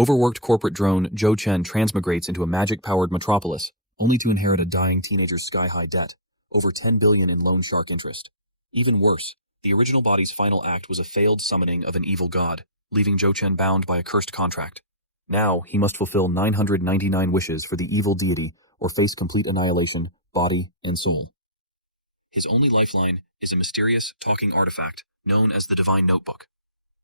Overworked corporate drone Zhou Chen transmigrates into a magic-powered metropolis, only to inherit a dying teenager's sky-high debt, over 10 billion in loan shark interest. Even worse, the original body's final act was a failed summoning of an evil god, leaving Zhou Chen bound by a cursed contract. Now, he must fulfill 999 wishes for the evil deity or face complete annihilation, body and soul. His only lifeline is a mysterious, talking artifact known as the Divine Notebook.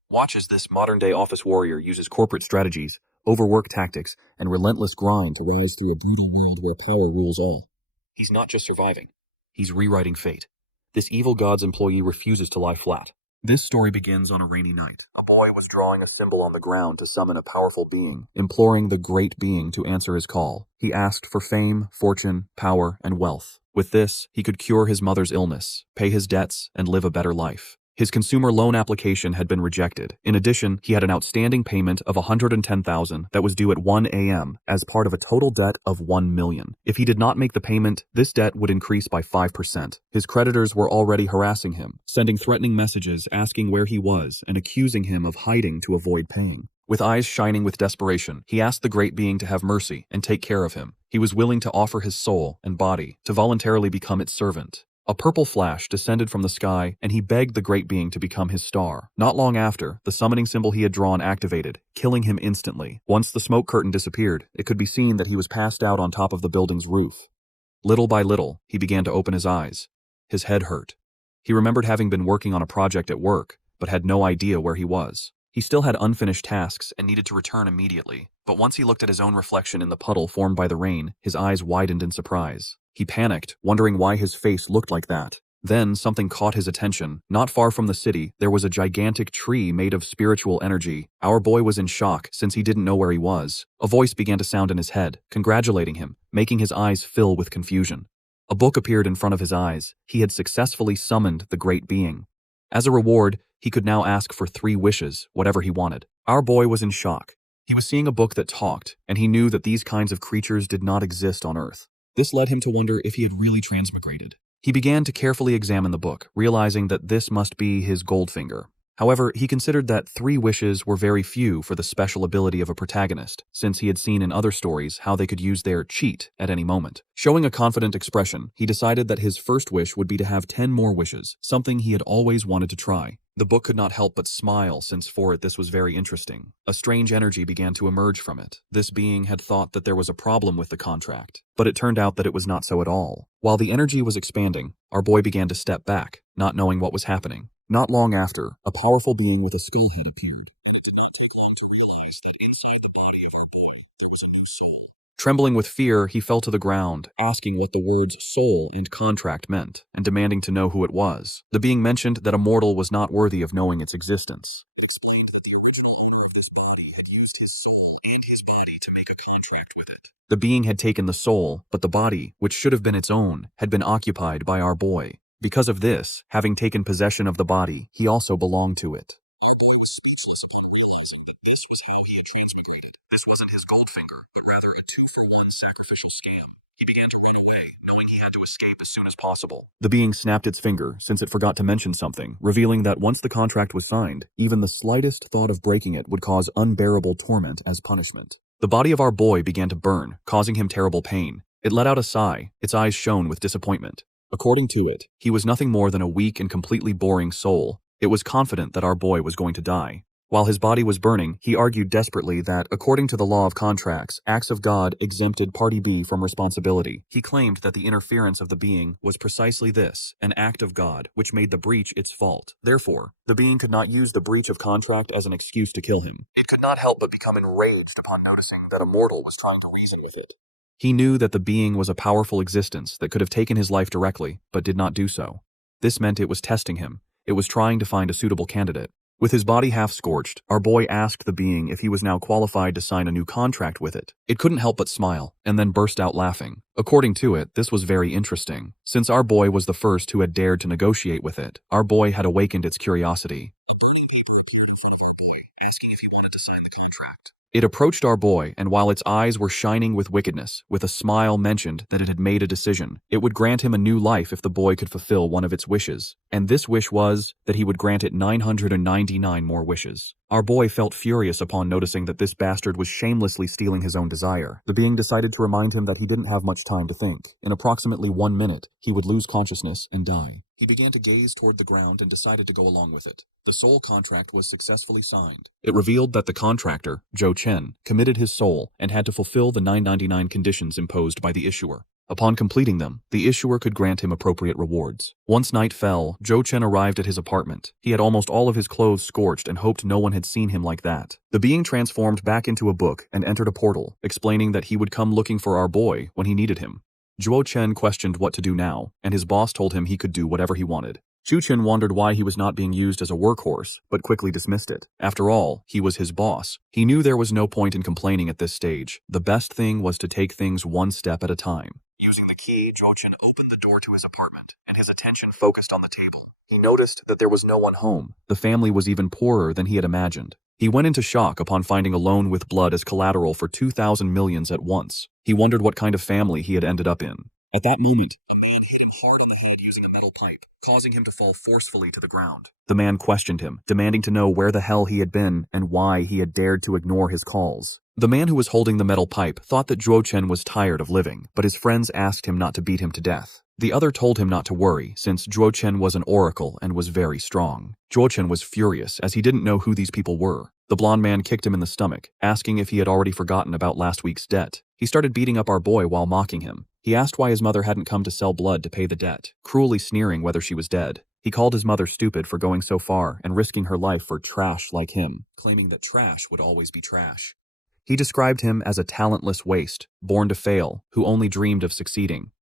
Watch as this modern-day office warrior uses corporate strategies, overwork tactics, and relentless grind to rise through a brutal world where power rules all. He's not just surviving, he's rewriting fate. This evil god's employee refuses to lie flat. This story begins on a rainy night. A boy was drawing a symbol on the ground to summon a powerful being, imploring the great being to answer his call. He asked for fame, fortune, power, and wealth. With this, he could cure his mother's illness, pay his debts, and live a better life. His consumer loan application had been rejected. In addition, he had an outstanding payment of $110,000 that was due at 1 a.m. as part of a total debt of $1 million. If he did not make the payment, this debt would increase by 5%. His creditors were already harassing him, sending threatening messages asking where he was and accusing him of hiding to avoid paying. With eyes shining with desperation, he asked the great being to have mercy and take care of him. He was willing to offer his soul and body to voluntarily become its servant. A purple flash descended from the sky, and he begged the great being to become his star. Not long after, the summoning symbol he had drawn activated, killing him instantly. Once the smoke curtain disappeared, it could be seen that he was passed out on top of the building's roof. Little by little, he began to open his eyes. His head hurt. He remembered having been working on a project at work, but had no idea where he was. He still had unfinished tasks and needed to return immediately, but once he looked at his own reflection in the puddle formed by the rain, his eyes widened in surprise. He panicked, wondering why his face looked like that. Then something caught his attention. Not far from the city, there was a gigantic tree made of spiritual energy. Our boy was in shock since he didn't know where he was. A voice began to sound in his head, congratulating him, making his eyes fill with confusion. A book appeared in front of his eyes. He had successfully summoned the great being. As a reward, he could now ask for 3 wishes, whatever he wanted. Our boy was in shock. He was seeing a book that talked, and he knew that these kinds of creatures did not exist on Earth. This led him to wonder if he had really transmigrated. He began to carefully examine the book, realizing that this must be his Goldfinger. However, he considered that 3 wishes were very few for the special ability of a protagonist, since he had seen in other stories how they could use their cheat at any moment. Showing a confident expression, he decided that his first wish would be to have 10 more wishes, something he had always wanted to try. The book could not help but smile since for it this was very interesting. A strange energy began to emerge from it. This being had thought that there was a problem with the contract, but it turned out that it was not so at all. While the energy was expanding, our boy began to step back, not knowing what was happening. Not long after, a powerful being with a skull head appeared, and it did not take long to realize that inside the body of our boy there was a new soul. Trembling with fear, he fell to the ground, asking what the words soul and contract meant, and demanding to know who it was. The being mentioned that a mortal was not worthy of knowing its existence. He explained that the original owner of this body had used his soul and his body to make a contract with it. The being had taken the soul, but the body, which should have been its own, had been occupied by our boy. Because of this, having taken possession of the body, he also belonged to it. Speechless upon realizing that this was how he had transmigrated. This wasn't his Goldfinger, but rather a 2-for-1 sacrificial scam. He began to run away, knowing he had to escape as soon as possible. The being snapped its finger, since it forgot to mention something, revealing that once the contract was signed, even the slightest thought of breaking it would cause unbearable torment as punishment. The body of our boy began to burn, causing him terrible pain. It let out a sigh, its eyes shone with disappointment. According to it, he was nothing more than a weak and completely boring soul. It was confident that our boy was going to die. While his body was burning, he argued desperately that, according to the law of contracts, acts of God exempted Party B from responsibility. He claimed that the interference of the being was precisely this, an act of God, which made the breach its fault. Therefore, the being could not use the breach of contract as an excuse to kill him. It could not help but become enraged upon noticing that a mortal was trying to reason with it. He knew that the being was a powerful existence that could have taken his life directly, but did not do so. This meant it was testing him. It was trying to find a suitable candidate. With his body half scorched, our boy asked the being if he was now qualified to sign a new contract with it. It couldn't help but smile, and then burst out laughing. According to it, this was very interesting. Since our boy was the first who had dared to negotiate with it, our boy had awakened its curiosity. It approached our boy, and while its eyes were shining with wickedness, with a smile mentioned that it had made a decision. It would grant him a new life if the boy could fulfill one of its wishes. And this wish was that he would grant it 999 more wishes. Our boy felt furious upon noticing that this bastard was shamelessly stealing his own desire. The being decided to remind him that he didn't have much time to think. In approximately 1 minute, he would lose consciousness and die. He began to gaze toward the ground and decided to go along with it. The soul contract was successfully signed. It revealed that the contractor, Joe Chen, committed his soul and had to fulfill the 999 conditions imposed by the issuer. Upon completing them, the issuer could grant him appropriate rewards. Once night fell, Joe Chen arrived at his apartment. He had almost all of his clothes scorched and hoped no one had seen him like that. The being transformed back into a book and entered a portal, explaining that he would come looking for our boy when he needed him. Zhuo Chen questioned what to do now, and his boss told him he could do whatever he wanted. Chu Chen wondered why he was not being used as a workhorse, but quickly dismissed it. After all, he was his boss. He knew there was no point in complaining at this stage. The best thing was to take things one step at a time. Using the key, Zhuo Chen opened the door to his apartment, and his attention focused on the table. He noticed that there was no one home. The family was even poorer than he had imagined. He went into shock upon finding a loan with blood as collateral for 2,000 millions at once. He wondered what kind of family he had ended up in. At that moment, a man hit him hard on the head using a metal pipe, causing him to fall forcefully to the ground. The man questioned him, demanding to know where the hell he had been and why he had dared to ignore his calls. The man who was holding the metal pipe thought that Zhuo Chen was tired of living, but his friends asked him not to beat him to death. The other told him not to worry, since Zhuo Chen was an oracle and was very strong. Zhuo Chen was furious, as he didn't know who these people were. The blonde man kicked him in the stomach, asking if he had already forgotten about last week's debt. He started beating up our boy while mocking him. He asked why his mother hadn't come to sell blood to pay the debt, cruelly sneering whether she was dead. He called his mother stupid for going so far and risking her life for trash like him, claiming that trash would always be trash. He described him as a talentless waste, born to fail, who only dreamed of succeeding.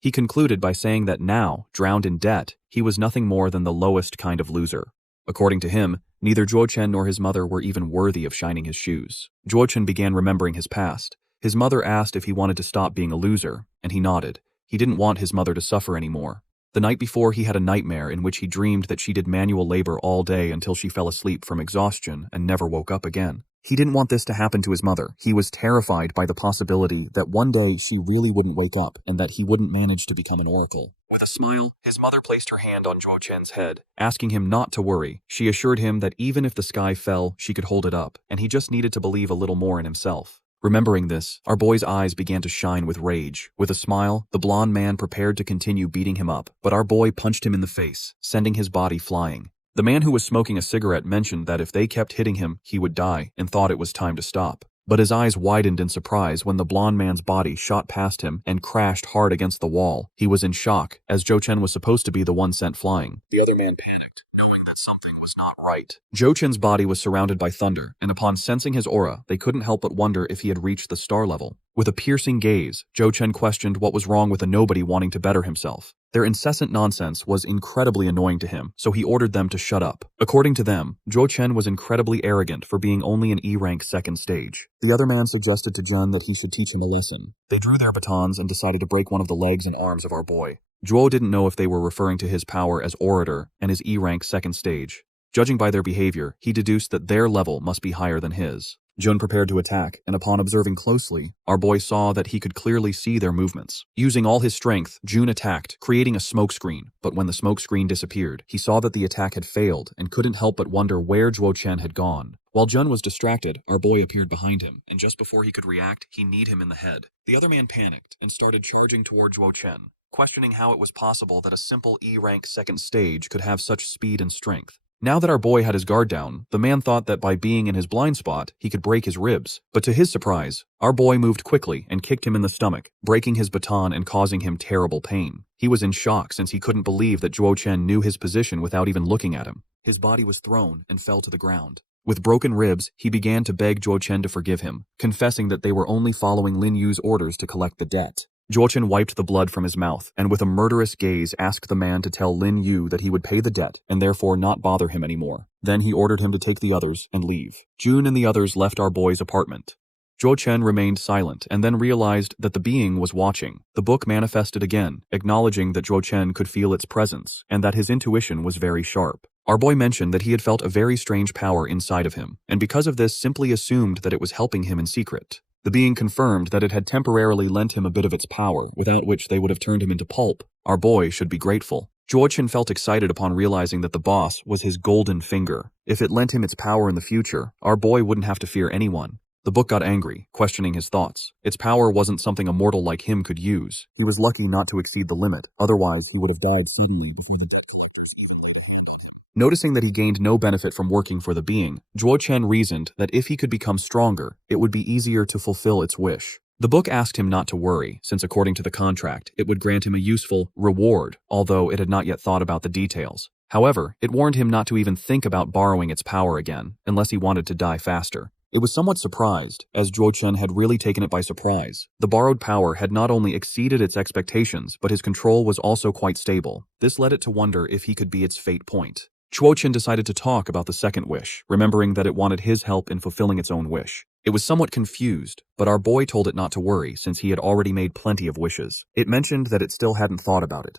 He concluded by saying that now, drowned in debt, he was nothing more than the lowest kind of loser. According to him, neither Zhuo Chen nor his mother were even worthy of shining his shoes. Zhuo Chen began remembering his past. His mother asked if he wanted to stop being a loser, and he nodded. He didn't want his mother to suffer anymore. The night before, he had a nightmare in which he dreamed that she did manual labor all day until she fell asleep from exhaustion and never woke up again. He didn't want this to happen to his mother. He was terrified by the possibility that one day she really wouldn't wake up and that he wouldn't manage to become an oracle. With a smile, his mother placed her hand on Zhuo Chen's head, asking him not to worry. She assured him that even if the sky fell, she could hold it up, and he just needed to believe a little more in himself. Remembering this, our boy's eyes began to shine with rage. With a smile, the blonde man prepared to continue beating him up, but our boy punched him in the face, sending his body flying. The man who was smoking a cigarette mentioned that if they kept hitting him, he would die, and thought it was time to stop. But his eyes widened in surprise when the blonde man's body shot past him and crashed hard against the wall. He was in shock, as Zhou Chen was supposed to be the one sent flying. The other man panicked, knowing that something was not right. Zhou Chen's body was surrounded by thunder, and upon sensing his aura, they couldn't help but wonder if he had reached the star level. With a piercing gaze, Zhou Chen questioned what was wrong with a nobody wanting to better himself. Their incessant nonsense was incredibly annoying to him, so he ordered them to shut up. According to them, Zhuo Chen was incredibly arrogant for being only an E-rank second stage. The other man suggested to Zhen that he should teach him a lesson. They drew their batons and decided to break one of the legs and arms of our boy. Zhuo didn't know if they were referring to his power as orator and his E-rank second stage. Judging by their behavior, he deduced that their level must be higher than his. Jun prepared to attack, and upon observing closely, our boy saw that he could clearly see their movements. Using all his strength, Jun attacked, creating a smokescreen, but when the smokescreen disappeared, he saw that the attack had failed and couldn't help but wonder where Zhuo Chen had gone. While Jun was distracted, our boy appeared behind him, and just before he could react, he kneed him in the head. The other man panicked and started charging toward Zhuo Chen, questioning how it was possible that a simple E-rank second stage could have such speed and strength. Now that our boy had his guard down, the man thought that by being in his blind spot, he could break his ribs. But to his surprise, our boy moved quickly and kicked him in the stomach, breaking his baton and causing him terrible pain. He was in shock since he couldn't believe that Zhuo Chen knew his position without even looking at him. His body was thrown and fell to the ground. With broken ribs, he began to beg Zhuo Chen to forgive him, confessing that they were only following Lin Yu's orders to collect the debt. Zhuo Chen wiped the blood from his mouth and with a murderous gaze asked the man to tell Lin Yu that he would pay the debt and therefore not bother him anymore. Then he ordered him to take the others and leave. Jun and the others left our boy's apartment. Zhuo Chen remained silent and then realized that the being was watching. The book manifested again, acknowledging that Zhuo Chen could feel its presence and that his intuition was very sharp. Our boy mentioned that he had felt a very strange power inside of him, and because of this simply assumed that it was helping him in secret. The being confirmed that it had temporarily lent him a bit of its power, without which they would have turned him into pulp. Our boy should be grateful. Zhuo felt excited upon realizing that the boss was his golden finger. If it lent him its power in the future, our boy wouldn't have to fear anyone. The book got angry, questioning his thoughts. Its power wasn't something a mortal like him could use. He was lucky not to exceed the limit, otherwise he would have died suddenly before the death. Noticing that he gained no benefit from working for the being, Zhuo reasoned that if he could become stronger, it would be easier to fulfill its wish. The book asked him not to worry, since according to the contract, it would grant him a useful reward, although it had not yet thought about the details. However, it warned him not to even think about borrowing its power again, unless he wanted to die faster. It was somewhat surprised, as Zhuo had really taken it by surprise. The borrowed power had not only exceeded its expectations, but his control was also quite stable. This led it to wonder if he could be its fate point. Zhuo decided to talk about the second wish, remembering that it wanted his help in fulfilling its own wish. It was somewhat confused, but our boy told it not to worry since he had already made plenty of wishes. It mentioned that it still hadn't thought about it.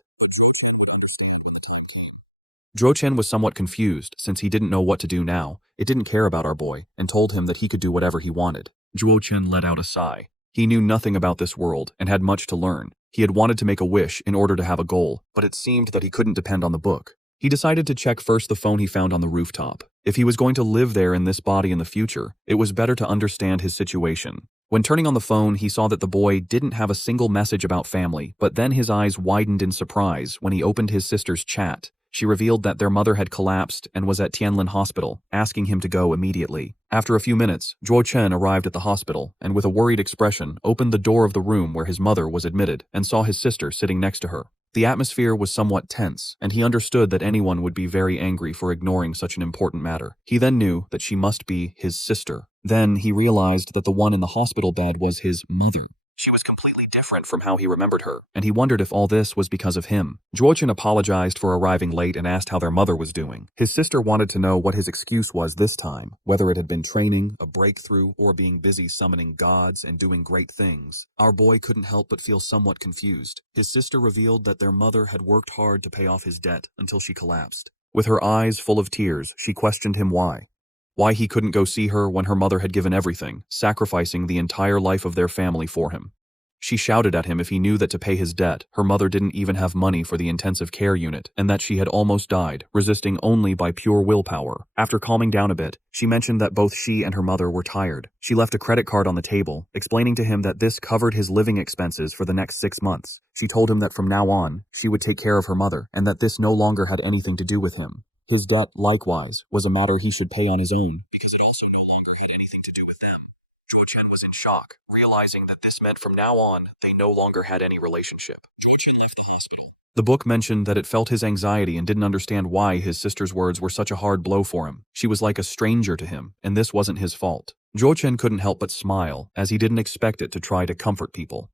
Zhuo was somewhat confused since he didn't know what to do now. It didn't care about our boy and told him that he could do whatever he wanted. Zhuo let out a sigh. He knew nothing about this world and had much to learn. He had wanted to make a wish in order to have a goal, but it seemed that he couldn't depend on the book. He decided to check first the phone he found on the rooftop. If he was going to live there in this body in the future, it was better to understand his situation. When turning on the phone, he saw that the boy didn't have a single message about family, but then his eyes widened in surprise when he opened his sister's chat. She revealed that their mother had collapsed and was at Tianlin Hospital, asking him to go immediately. After a few minutes, Zhuo arrived at the hospital and with a worried expression opened the door of the room where his mother was admitted and saw his sister sitting next to her. The atmosphere was somewhat tense, and he understood that anyone would be very angry for ignoring such an important matter. He then knew that she must be his sister. Then he realized that the one in the hospital bed was his mother. She was completely different from how he remembered her, and he wondered if all this was because of him. Zhuo apologized for arriving late and asked how their mother was doing. His sister wanted to know what his excuse was this time, whether it had been training, a breakthrough, or being busy summoning gods and doing great things. Our boy couldn't help but feel somewhat confused. His sister revealed that their mother had worked hard to pay off his debt until she collapsed. With her eyes full of tears, she questioned him why he couldn't go see her when her mother had given everything, sacrificing the entire life of their family for him. She shouted at him if he knew that to pay his debt, her mother didn't even have money for the intensive care unit, and that she had almost died, resisting only by pure willpower. After calming down a bit, she mentioned that both she and her mother were tired. She left a credit card on the table, explaining to him that this covered his living expenses for the next 6 months. She told him that from now on, she would take care of her mother, and that this no longer had anything to do with him. His debt, likewise, was a matter he should pay on his own, because it also no longer had anything to do with them. Zhuo was in shock, realizing that this meant from now on, they no longer had any relationship. Zhuo left the hospital. The book mentioned that it felt his anxiety and didn't understand why his sister's words were such a hard blow for him. She was like a stranger to him, and this wasn't his fault. Zhuo couldn't help but smile, as he didn't expect it to try to comfort people.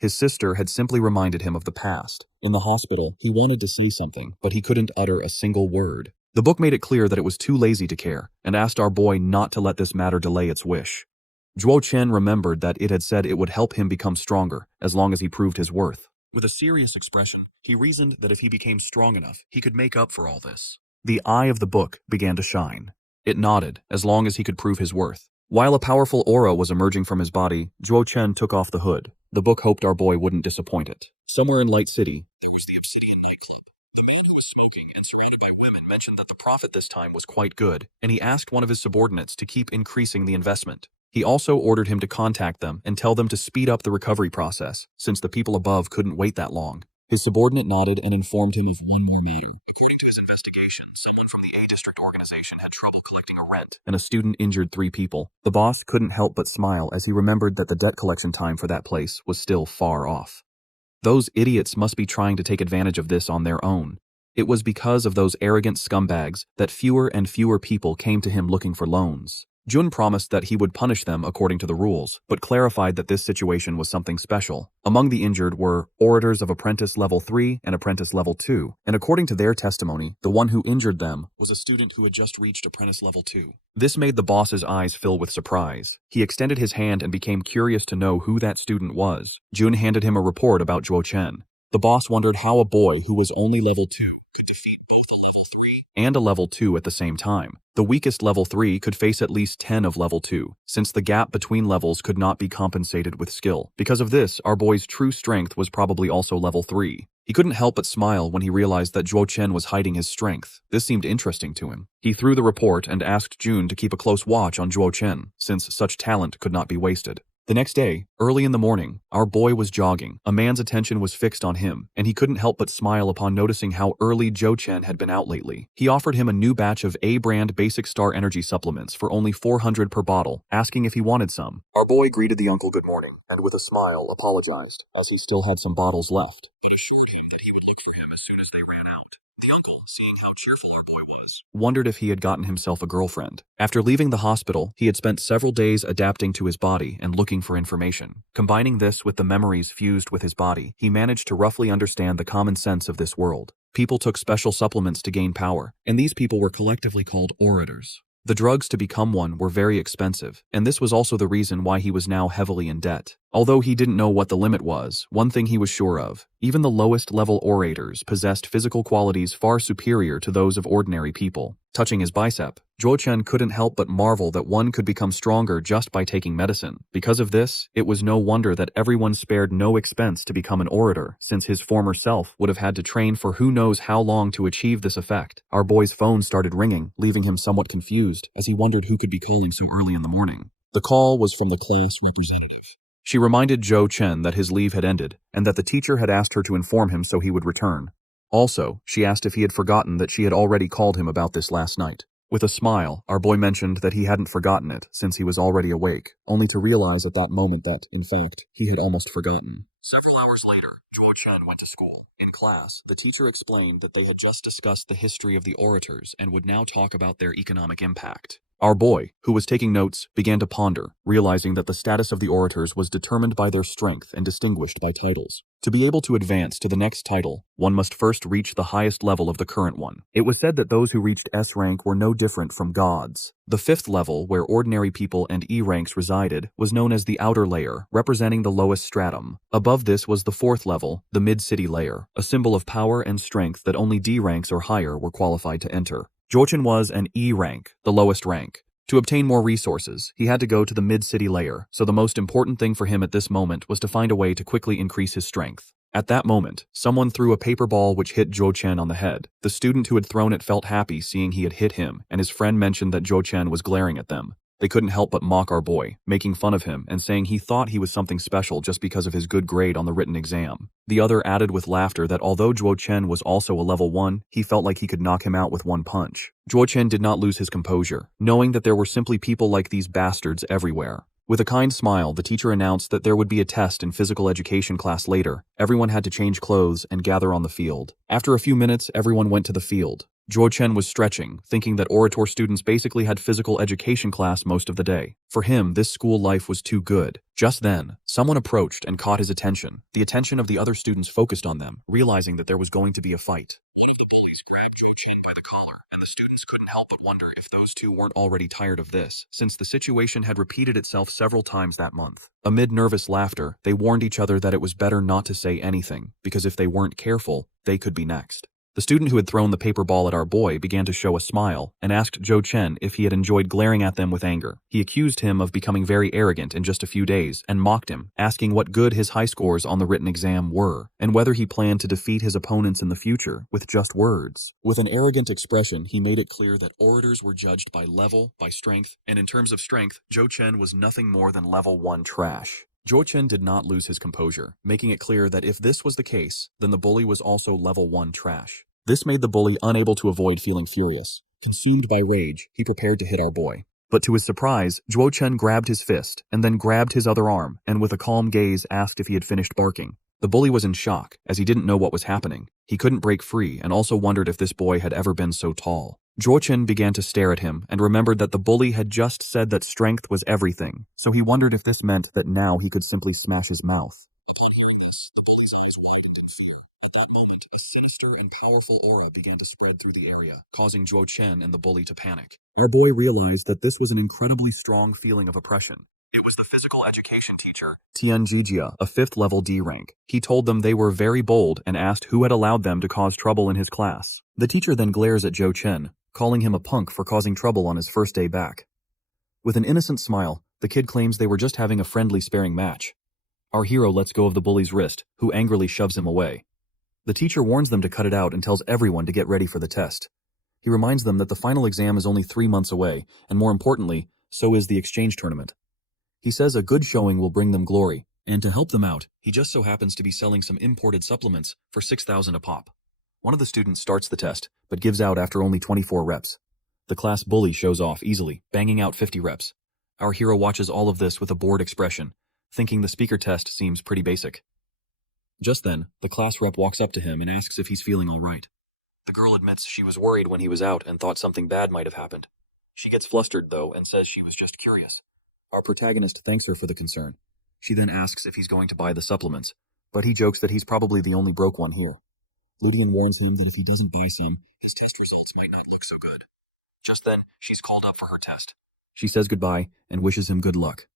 His sister had simply reminded him of the past. In the hospital, he wanted to say something, but he couldn't utter a single word. The book made it clear that it was too lazy to care, and asked our boy not to let this matter delay its wish. Zhuo remembered that it had said it would help him become stronger, as long as he proved his worth. With a serious expression, he reasoned that if he became strong enough, he could make up for all this. The eye of the book began to shine. It nodded, as long as he could prove his worth. While a powerful aura was emerging from his body, Zhuo took off the hood. The book hoped our boy wouldn't disappoint it. Somewhere in Light City, there was the Obsidian nightclub. The man who was smoking and surrounded by women mentioned that the profit this time was quite good, and he asked one of his subordinates to keep increasing the investment. He also ordered him to contact them and tell them to speed up the recovery process, since the people above couldn't wait that long. His subordinate nodded and informed him of one more matter. According to his investigation, someone from the A-District organization had trouble collecting a rent, and a student injured 3 people. The boss couldn't help but smile as he remembered that the debt collection time for that place was still far off. Those idiots must be trying to take advantage of this on their own. It was because of those arrogant scumbags that fewer and fewer people came to him looking for loans. Jun promised that he would punish them according to the rules, but clarified that this situation was something special. Among the injured were orators of Apprentice Level 3 and Apprentice Level 2, and according to their testimony, the one who injured them was a student who had just reached Apprentice Level 2. This made the boss's eyes fill with surprise. He extended his hand and became curious to know who that student was. Jun handed him a report about Zhuo. The boss wondered how a boy who was only Level 2 could defeat both a Level 3 and a level 2 at the same time. The weakest level 3 could face at least 10 of level 2, since the gap between levels could not be compensated with skill. Because of this, our boy's true strength was probably also level 3. He couldn't help but smile when he realized that Zhuo Chen was hiding his strength. This seemed interesting to him. He threw the report and asked Jun to keep a close watch on Zhuo Chen, since such talent could not be wasted. The next day, early in the morning, our boy was jogging. A man's attention was fixed on him, and he couldn't help but smile upon noticing how early Zhou Chen had been out lately. He offered him a new batch of A-brand Basic Star Energy supplements for only 400 per bottle, asking if he wanted some. Our boy greeted the uncle good morning, and with a smile apologized, as he still had some bottles left. But assured him that he would look for him as soon as they ran out. The uncle, seeing how cheerful our boy was, wondered if he had gotten himself a girlfriend. After leaving the hospital, he had spent several days adapting to his body and looking for information. Combining this with the memories fused with his body, he managed to roughly understand the common sense of this world. People took special supplements to gain power, and these people were collectively called orators. The drugs to become one were very expensive, and this was also the reason why he was now heavily in debt. Although he didn't know what the limit was, one thing he was sure of: even the lowest level orators possessed physical qualities far superior to those of ordinary people. Touching his bicep, Zhuo Chen couldn't help but marvel that one could become stronger just by taking medicine. Because of this, it was no wonder that everyone spared no expense to become an orator, since his former self would have had to train for who knows how long to achieve this effect. Our boy's phone started ringing, leaving him somewhat confused, as he wondered who could be calling so early in the morning. The call was from the class representative. She reminded Zhou Chen that his leave had ended, and that the teacher had asked her to inform him so he would return. Also, she asked if he had forgotten that she had already called him about this last night. With a smile, our boy mentioned that he hadn't forgotten it, since he was already awake, only to realize at that moment that, in fact, he had almost forgotten. Several hours later, Zhuo Chen went to school. In class, the teacher explained that they had just discussed the history of the orators and would now talk about their economic impact. Our boy, who was taking notes, began to ponder, realizing that the status of the orators was determined by their strength and distinguished by titles. To be able to advance to the next title, one must first reach the highest level of the current one. It was said that those who reached S rank were no different from gods. The fifth level, where ordinary people and E ranks resided, was known as the outer layer, representing the lowest stratum. Above this was the fourth level, the mid-city layer, a symbol of power and strength that only D ranks or higher were qualified to enter. Zhuo Chen was an E rank, the lowest rank. To obtain more resources, he had to go to the mid-city layer, so the most important thing for him at this moment was to find a way to quickly increase his strength. At that moment, someone threw a paper ball which hit Zhuo Chen on the head. The student who had thrown it felt happy seeing he had hit him, and his friend mentioned that Zhuo Chen was glaring at them. They couldn't help but mock our boy, making fun of him and saying he thought he was something special just because of his good grade on the written exam. The other added with laughter that although Zhuo Chen was also a level 1, he felt like he could knock him out with one punch. Zhuo Chen did not lose his composure, knowing that there were simply people like these bastards everywhere. With a kind smile, the teacher announced that there would be a test in physical education class later. Everyone had to change clothes and gather on the field. After a few minutes, everyone went to the field. Zhuo Chen was stretching, thinking that orator students basically had physical education class most of the day. For him, this school life was too good. Just then, someone approached and caught his attention. The attention of the other students focused on them, realizing that there was going to be a fight. One of the bullies grabbed Zhuo Chen by the collar, and the students couldn't help but wonder if those two weren't already tired of this, since the situation had repeated itself several times that month. Amid nervous laughter, they warned each other that it was better not to say anything, because if they weren't careful, they could be next. The student who had thrown the paper ball at our boy began to show a smile and asked Zhou Chen if he had enjoyed glaring at them with anger. He accused him of becoming very arrogant in just a few days and mocked him, asking what good his high scores on the written exam were and whether he planned to defeat his opponents in the future with just words. With an arrogant expression, he made it clear that orators were judged by level, by strength, and in terms of strength, Zhou Chen was nothing more than level 1 trash. Zhuo Chen did not lose his composure, making it clear that if this was the case, then the bully was also level 1 trash. This made the bully unable to avoid feeling furious. Consumed by rage, he prepared to hit our boy. But to his surprise, Zhuo Chen grabbed his fist, and then grabbed his other arm, and with a calm gaze asked if he had finished barking. The bully was in shock, as he didn't know what was happening. He couldn't break free, and also wondered if this boy had ever been so tall. Zhuo Chen began to stare at him, and remembered that the bully had just said that strength was everything, so he wondered if this meant that now he could simply smash his mouth. Upon hearing this, the bully's eyes widened in fear. At that moment, a sinister and powerful aura began to spread through the area, causing Zhuo Chen and the bully to panic. Our boy realized that this was an incredibly strong feeling of oppression. It was the physical education teacher, Tianjijia, a 5th level D rank. He told them they were very bold and asked who had allowed them to cause trouble in his class. The teacher then glares at Zhou Chen, calling him a punk for causing trouble on his first day back. With an innocent smile, the kid claims they were just having a friendly sparring match. Our hero lets go of the bully's wrist, who angrily shoves him away. The teacher warns them to cut it out and tells everyone to get ready for the test. He reminds them that the final exam is only 3 months away, and more importantly, so is the exchange tournament. He says a good showing will bring them glory, and to help them out, he just so happens to be selling some imported supplements for 6,000 a pop. One of the students starts the test, but gives out after only 24 reps. The class bully shows off easily, banging out 50 reps. Our hero watches all of this with a bored expression, thinking the speaker test seems pretty basic. Just then, the class rep walks up to him and asks if he's feeling all right. The girl admits she was worried when he was out and thought something bad might have happened. She gets flustered, though, and says she was just curious. Our protagonist thanks her for the concern. She then asks if he's going to buy the supplements, but he jokes that he's probably the only broke one here. Ludian warns him that if he doesn't buy some, his test results might not look so good. Just then, she's called up for her test. She says goodbye and wishes him good luck.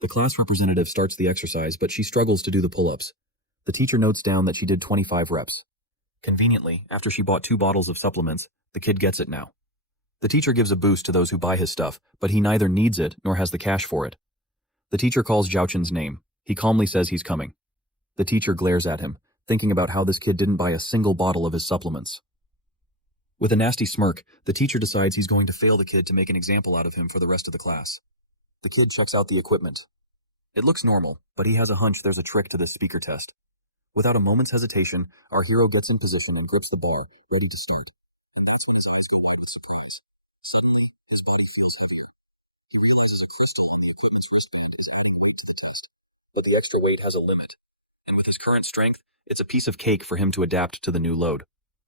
The class representative starts the exercise, but she struggles to do the pull-ups. The teacher notes down that she did 25 reps. Conveniently, after she bought 2 bottles of supplements, the kid gets it now. The teacher gives a boost to those who buy his stuff, but he neither needs it nor has the cash for it. The teacher calls Zhao Chen's name. He calmly says he's coming. The teacher glares at him, thinking about how this kid didn't buy a single bottle of his supplements. With a nasty smirk, the teacher decides he's going to fail the kid to make an example out of him for the rest of the class. The kid checks out the equipment. It looks normal, but he has a hunch there's a trick to this speaker test. Without a moment's hesitation, our hero gets in position and grips the ball, ready to start. And that's when his eyes go wide with surprise. Suddenly, his body feels heavier. He realizes a crystal on the equipment's wristband is adding weight to the test. But the extra weight has a limit. And with his current strength, it's a piece of cake for him to adapt to the new load.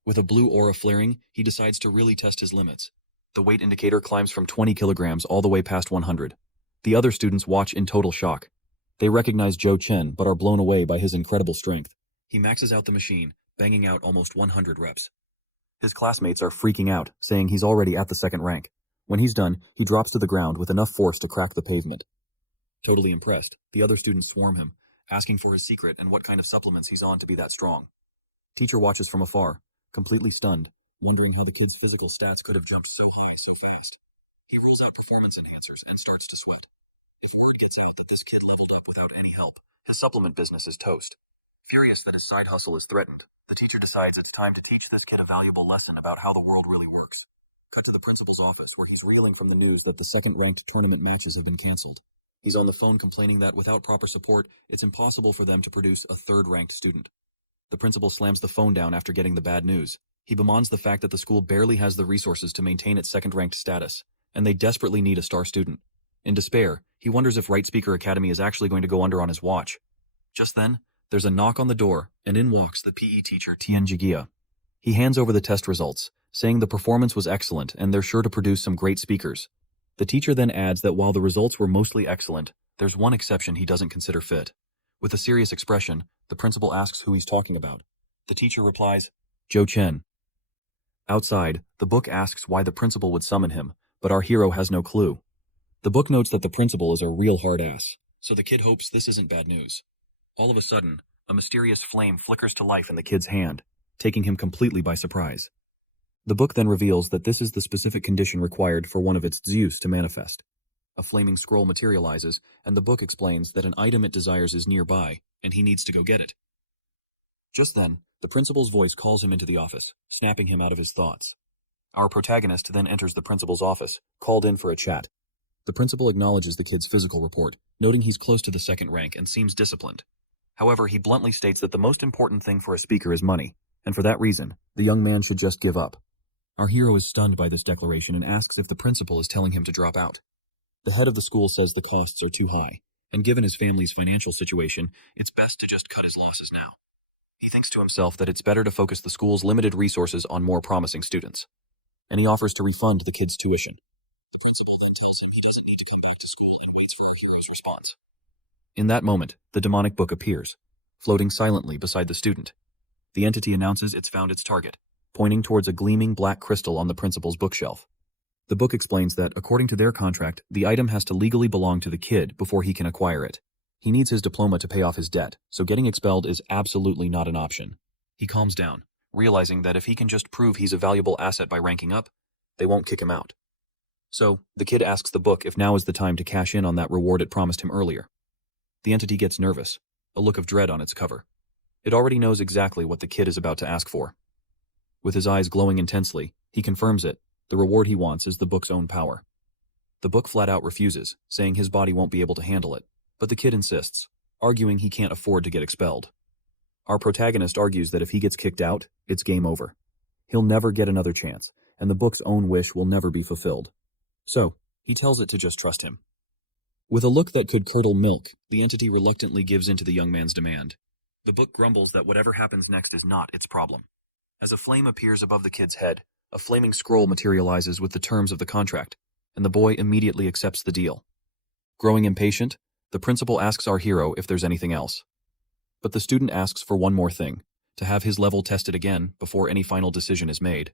With a blue aura flaring, he decides to really test his limits. The weight indicator climbs from 20 kilograms all the way past 100. The other students watch in total shock. They recognize Zhou Chen, but are blown away by his incredible strength. He maxes out the machine, banging out almost 100 reps. His classmates are freaking out, saying he's already at the 2nd rank. When he's done, he drops to the ground with enough force to crack the pavement. Totally impressed, the other students swarm him, asking for his secret and what kind of supplements he's on to be that strong. Teacher watches from afar, completely stunned, wondering how the kid's physical stats could have jumped so high so fast. He rules out performance enhancers and starts to sweat. If word gets out that this kid leveled up without any help, his supplement business is toast. Furious that his side hustle is threatened, the teacher decides it's time to teach this kid a valuable lesson about how the world really works. Cut to the principal's office, where he's reeling from the news that the 2nd-ranked tournament matches have been cancelled. He's on the phone complaining that without proper support, it's impossible for them to produce a 3rd-ranked student. The principal slams the phone down after getting the bad news. He bemoans the fact that the school barely has the resources to maintain its 2nd-ranked status, and they desperately need a star student. In despair, he wonders if Right Speaker Academy is actually going to go under on his watch. Just then, there's a knock on the door, and in walks the PE teacher Tianjijia. He hands over the test results, saying the performance was excellent and they're sure to produce some great speakers. The teacher then adds that while the results were mostly excellent, there's one exception he doesn't consider fit. With a serious expression, the principal asks who he's talking about. The teacher replies, Zhou Chen. Outside, the book asks why the principal would summon him, but our hero has no clue. The book notes that the principal is a real hard ass, so the kid hopes this isn't bad news. All of a sudden, a mysterious flame flickers to life in the kid's hand, taking him completely by surprise. The book then reveals that this is the specific condition required for one of its Zeus to manifest. A flaming scroll materializes, and the book explains that an item it desires is nearby, and he needs to go get it. Just then, the principal's voice calls him into the office, snapping him out of his thoughts. Our protagonist then enters the principal's office, called in for a chat. The principal acknowledges the kid's physical report, noting he's close to the 2nd rank and seems disciplined. However, he bluntly states that the most important thing for a speaker is money, and for that reason, the young man should just give up. Our hero is stunned by this declaration and asks if the principal is telling him to drop out. The head of the school says the costs are too high, and given his family's financial situation, it's best to just cut his losses now. He thinks to himself that it's better to focus the school's limited resources on more promising students, and he offers to refund the kid's tuition. The principal then tells him he doesn't need to come back to school and waits for our hero's response. In that moment, the demonic book appears, floating silently beside the student. The entity announces it's found its target, pointing towards a gleaming black crystal on the principal's bookshelf. The book explains that, according to their contract, the item has to legally belong to the kid before he can acquire it. He needs his diploma to pay off his debt, so getting expelled is absolutely not an option. He calms down, realizing that if he can just prove he's a valuable asset by ranking up, they won't kick him out. So, the kid asks the book if now is the time to cash in on that reward it promised him earlier. The entity gets nervous, a look of dread on its cover. It already knows exactly what the kid is about to ask for. With his eyes glowing intensely, he confirms it. The reward he wants is the book's own power. The book flat out refuses, saying his body won't be able to handle it, but the kid insists, arguing he can't afford to get expelled. Our protagonist argues that if he gets kicked out, it's game over. He'll never get another chance, and the book's own wish will never be fulfilled. So, he tells it to just trust him. With a look that could curdle milk, the entity reluctantly gives in to the young man's demand. The book grumbles that whatever happens next is not its problem. As a flame appears above the kid's head, a flaming scroll materializes with the terms of the contract, and the boy immediately accepts the deal. Growing impatient, the principal asks our hero if there's anything else. But the student asks for one more thing, to have his level tested again before any final decision is made.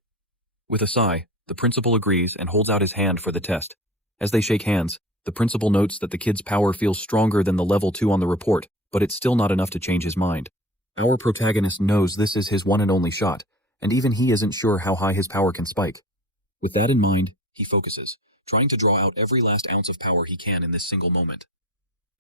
With a sigh, the principal agrees and holds out his hand for the test. As they shake hands, the principal notes that the kid's power feels stronger than the level 2 on the report, but it's still not enough to change his mind. Our protagonist knows this is his one and only shot, and even he isn't sure how high his power can spike. With that in mind, he focuses, trying to draw out every last ounce of power he can in this single moment.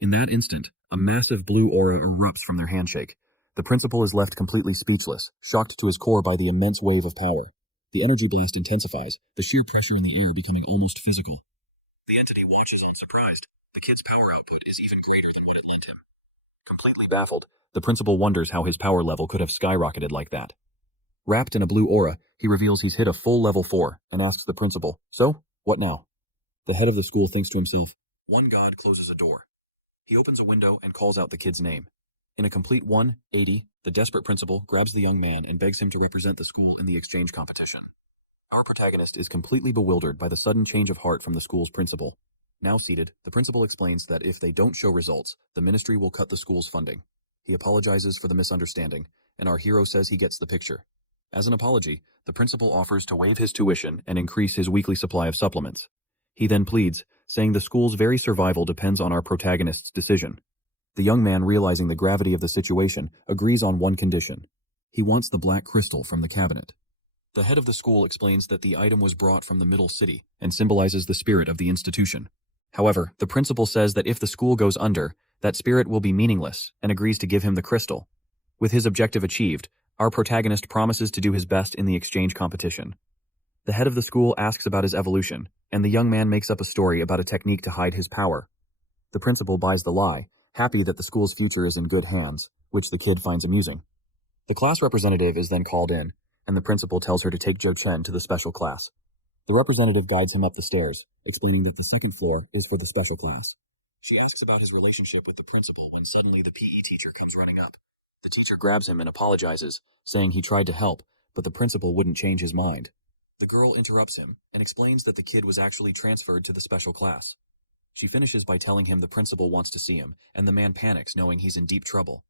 In that instant, a massive blue aura erupts from their handshake. The principal is left completely speechless, shocked to his core by the immense wave of power. The energy blast intensifies, the sheer pressure in the air becoming almost physical. The entity watches on surprised. The kid's power output is even greater than what it lent him. Completely baffled, the principal wonders how his power level could have skyrocketed like that. Wrapped in a blue aura, he reveals he's hit a full level 4 and asks the principal, "So, what now?" The head of the school thinks to himself, "One god closes a door." He opens a window and calls out the kid's name. In a complete 180, the desperate principal grabs the young man and begs him to represent the school in the exchange competition. Our protagonist is completely bewildered by the sudden change of heart from the school's principal. Now seated, the principal explains that if they don't show results, the ministry will cut the school's funding. He apologizes for the misunderstanding, and our hero says he gets the picture. As an apology, the principal offers to waive his tuition and increase his weekly supply of supplements. He then pleads, saying the school's very survival depends on our protagonist's decision. The young man, realizing the gravity of the situation, agrees on one condition. He wants the black crystal from the cabinet. The head of the school explains that the item was brought from the middle city and symbolizes the spirit of the institution. However, the principal says that if the school goes under, that spirit will be meaningless and agrees to give him the crystal. With his objective achieved, our protagonist promises to do his best in the exchange competition. The head of the school asks about his evolution, and the young man makes up a story about a technique to hide his power. The principal buys the lie, happy that the school's future is in good hands, which the kid finds amusing. The class representative is then called in, and the principal tells her to take Joe Chen to the special class. The representative guides him up the stairs, explaining that the second floor is for the special class. She asks about his relationship with the principal when suddenly the PE teacher comes running up. The teacher grabs him and apologizes, saying he tried to help, but the principal wouldn't change his mind. The girl interrupts him and explains that the kid was actually transferred to the special class. She finishes by telling him the principal wants to see him, and the man panics knowing he's in deep trouble.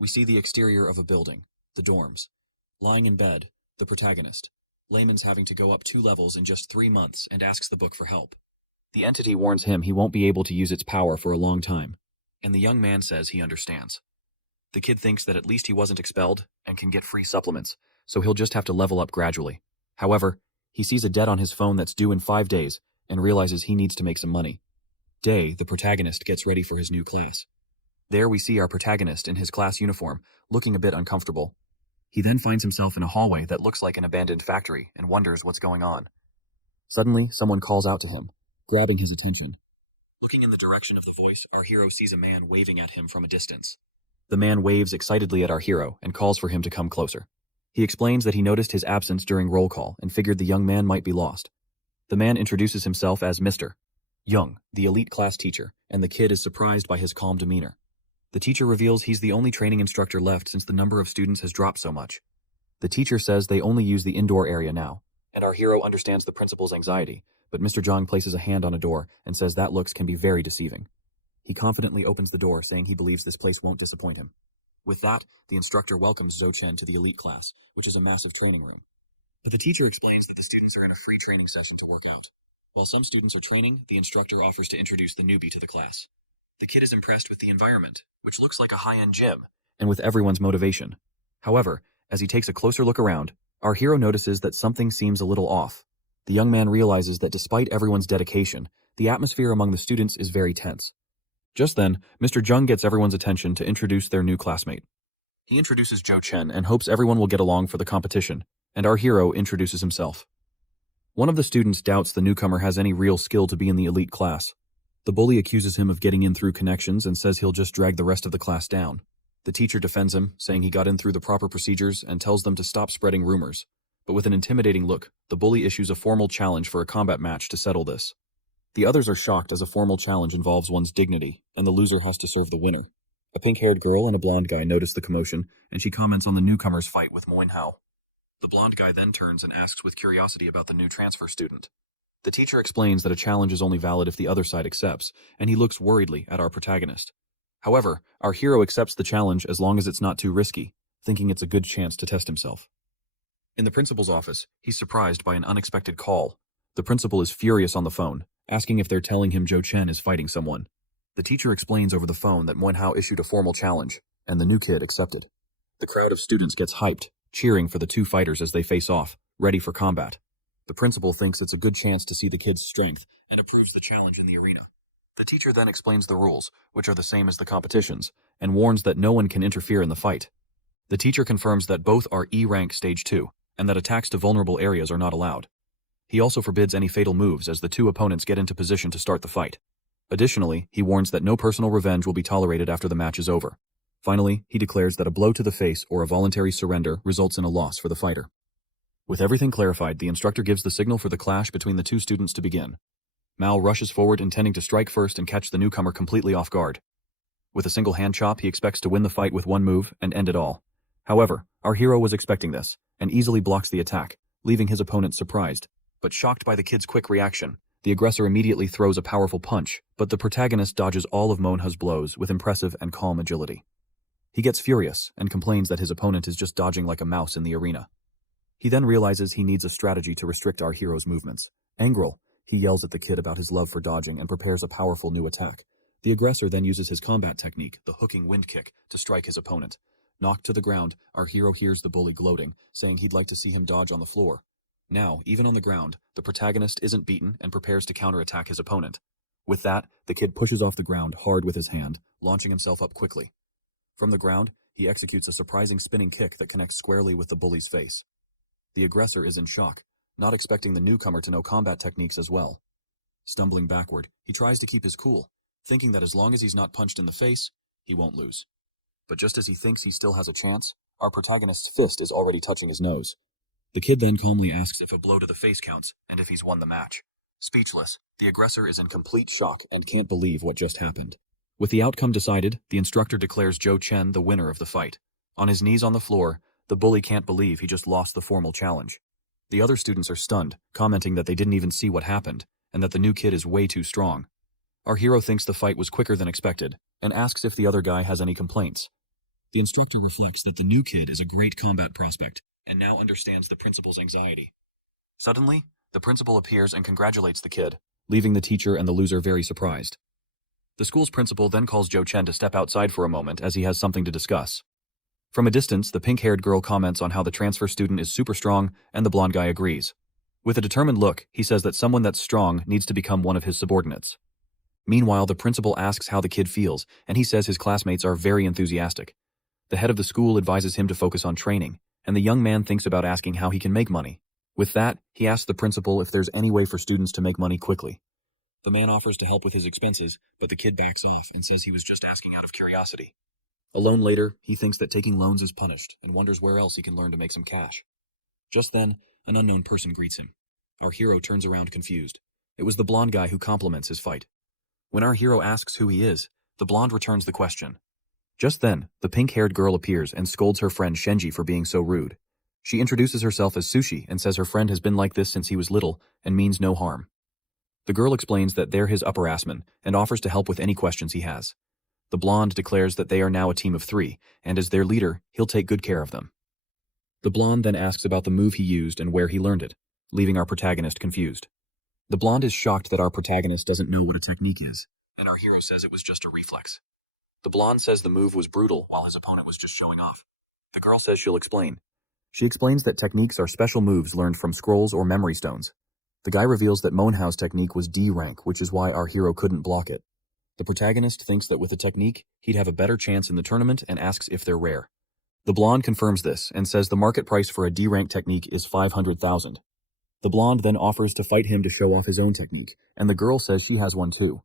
We see the exterior of a building, the dorms. Lying in bed, the protagonist. Layman's having to go up 2 levels in just 3 months and asks the book for help. The entity warns him he won't be able to use its power for a long time, and the young man says he understands. The kid thinks that at least he wasn't expelled and can get free supplements, so he'll just have to level up gradually. However, he sees a debt on his phone that's due in 5 days and realizes he needs to make some money. Day, the protagonist gets ready for his new class. There we see our protagonist in his class uniform, looking a bit uncomfortable. He then finds himself in a hallway that looks like an abandoned factory and wonders what's going on. Suddenly, someone calls out to him, grabbing his attention. Looking in the direction of the voice, our hero sees a man waving at him from a distance. The man waves excitedly at our hero and calls for him to come closer. He explains that he noticed his absence during roll call and figured the young man might be lost. The man introduces himself as Mr. Young, the elite class teacher, and the kid is surprised by his calm demeanor. The teacher reveals he's the only training instructor left since the number of students has dropped so much. The teacher says they only use the indoor area now, and our hero understands the principal's anxiety, but Mr. Zhang places a hand on a door and says that looks can be very deceiving. He confidently opens the door, saying he believes this place won't disappoint him. With that, the instructor welcomes Zhou Chen to the elite class, which is a massive training room. But the teacher explains that the students are in a free training session to work out. While some students are training, the instructor offers to introduce the newbie to the class. The kid is impressed with the environment, which looks like a high-end gym, and with everyone's motivation. However, as he takes a closer look around, our hero notices that something seems a little off. The young man realizes that despite everyone's dedication, the atmosphere among the students is very tense. Just then, Mr. Jung gets everyone's attention to introduce their new classmate. He introduces Joe Chen and hopes everyone will get along for the competition, and our hero introduces himself. One of the students doubts the newcomer has any real skill to be in the elite class. The bully accuses him of getting in through connections and says he'll just drag the rest of the class down. The teacher defends him, saying he got in through the proper procedures and tells them to stop spreading rumors. But with an intimidating look, the bully issues a formal challenge for a combat match to settle this. The others are shocked as a formal challenge involves one's dignity, and the loser has to serve the winner. A pink-haired girl and a blonde guy notice the commotion, and she comments on the newcomer's fight with Moinhao. The blonde guy then turns and asks with curiosity about the new transfer student. The teacher explains that a challenge is only valid if the other side accepts, and he looks worriedly at our protagonist. However, our hero accepts the challenge as long as it's not too risky, thinking it's a good chance to test himself. In the principal's office, he's surprised by an unexpected call. The principal is furious on the phone, asking if they're telling him Joe Chen is fighting someone. The teacher explains over the phone that Moinhao issued a formal challenge, and the new kid accepted. The crowd of students gets hyped, cheering for the two fighters as they face off, ready for combat. The principal thinks it's a good chance to see the kid's strength and approves the challenge in the arena. The teacher then explains the rules, which are the same as the competitions, and warns that no one can interfere in the fight. The teacher confirms that both are E-rank stage 2, and that attacks to vulnerable areas are not allowed. He also forbids any fatal moves as the two opponents get into position to start the fight. Additionally, he warns that no personal revenge will be tolerated after the match is over. Finally, he declares that a blow to the face or a voluntary surrender results in a loss for the fighter. With everything clarified, the instructor gives the signal for the clash between the two students to begin. Mao rushes forward intending to strike first and catch the newcomer completely off guard. With a single hand chop, he expects to win the fight with one move and end it all. However, our hero was expecting this, and easily blocks the attack, leaving his opponent surprised. But shocked by the kid's quick reaction, the aggressor immediately throws a powerful punch, but the protagonist dodges all of Moinhao's blows with impressive and calm agility. He gets furious and complains that his opponent is just dodging like a mouse in the arena. He then realizes he needs a strategy to restrict our hero's movements. Angrel, he yells at the kid about his love for dodging and prepares a powerful new attack. The aggressor then uses his combat technique, the hooking wind kick, to strike his opponent. Knocked to the ground, our hero hears the bully gloating, saying he'd like to see him dodge on the floor. Now, even on the ground, the protagonist isn't beaten and prepares to counterattack his opponent. With that, the kid pushes off the ground hard with his hand, launching himself up quickly. From the ground, he executes a surprising spinning kick that connects squarely with the bully's face. The aggressor is in shock, not expecting the newcomer to know combat techniques as well. Stumbling backward, he tries to keep his cool, thinking that as long as he's not punched in the face, he won't lose. But just as he thinks he still has a chance, our protagonist's fist is already touching his nose. The kid then calmly asks if a blow to the face counts, and if he's won the match. Speechless, the aggressor is in complete shock and can't believe what just happened. With the outcome decided, the instructor declares Joe Chen the winner of the fight. On his knees on the floor, the bully can't believe he just lost the formal challenge. The other students are stunned, commenting that they didn't even see what happened, and that the new kid is way too strong. Our hero thinks the fight was quicker than expected, and asks if the other guy has any complaints. The instructor reflects that the new kid is a great combat prospect, and now understands the principal's anxiety. Suddenly, the principal appears and congratulates the kid, leaving the teacher and the loser very surprised. The school's principal then calls Joe Chen to step outside for a moment as he has something to discuss. From a distance, the pink-haired girl comments on how the transfer student is super strong, and the blonde guy agrees. With a determined look, he says that someone that's strong needs to become one of his subordinates. Meanwhile, the principal asks how the kid feels, and he says his classmates are very enthusiastic. The head of the school advises him to focus on training, and the young man thinks about asking how he can make money. With that, he asks the principal if there's any way for students to make money quickly. The man offers to help with his expenses, but the kid backs off and says he was just asking out of curiosity. Alone later, he thinks that taking loans is punished and wonders where else he can learn to make some cash. Just then, an unknown person greets him. Our hero turns around confused. It was the blonde guy who compliments his fight. When our hero asks who he is, the blonde returns the question. Just then, the pink-haired girl appears and scolds her friend Shenji for being so rude. She introduces herself as Sushi and says her friend has been like this since he was little and means no harm. The girl explains that they're his upperclassmen and offers to help with any questions he has. The blonde declares that they are now a team of 3, and as their leader, he'll take good care of them. The blonde then asks about the move he used and where he learned it, leaving our protagonist confused. The blonde is shocked that our protagonist doesn't know what a technique is, and our hero says it was just a reflex. The blonde says the move was brutal while his opponent was just showing off. The girl says she'll explain. She explains that techniques are special moves learned from scrolls or memory stones. The guy reveals that Monhau's technique was D rank, which is why our hero couldn't block it. The protagonist thinks that with a technique, he'd have a better chance in the tournament and asks if they're rare. The blonde confirms this and says the market price for a D rank technique is 500,000. The blonde then offers to fight him to show off his own technique, and the girl says she has one too.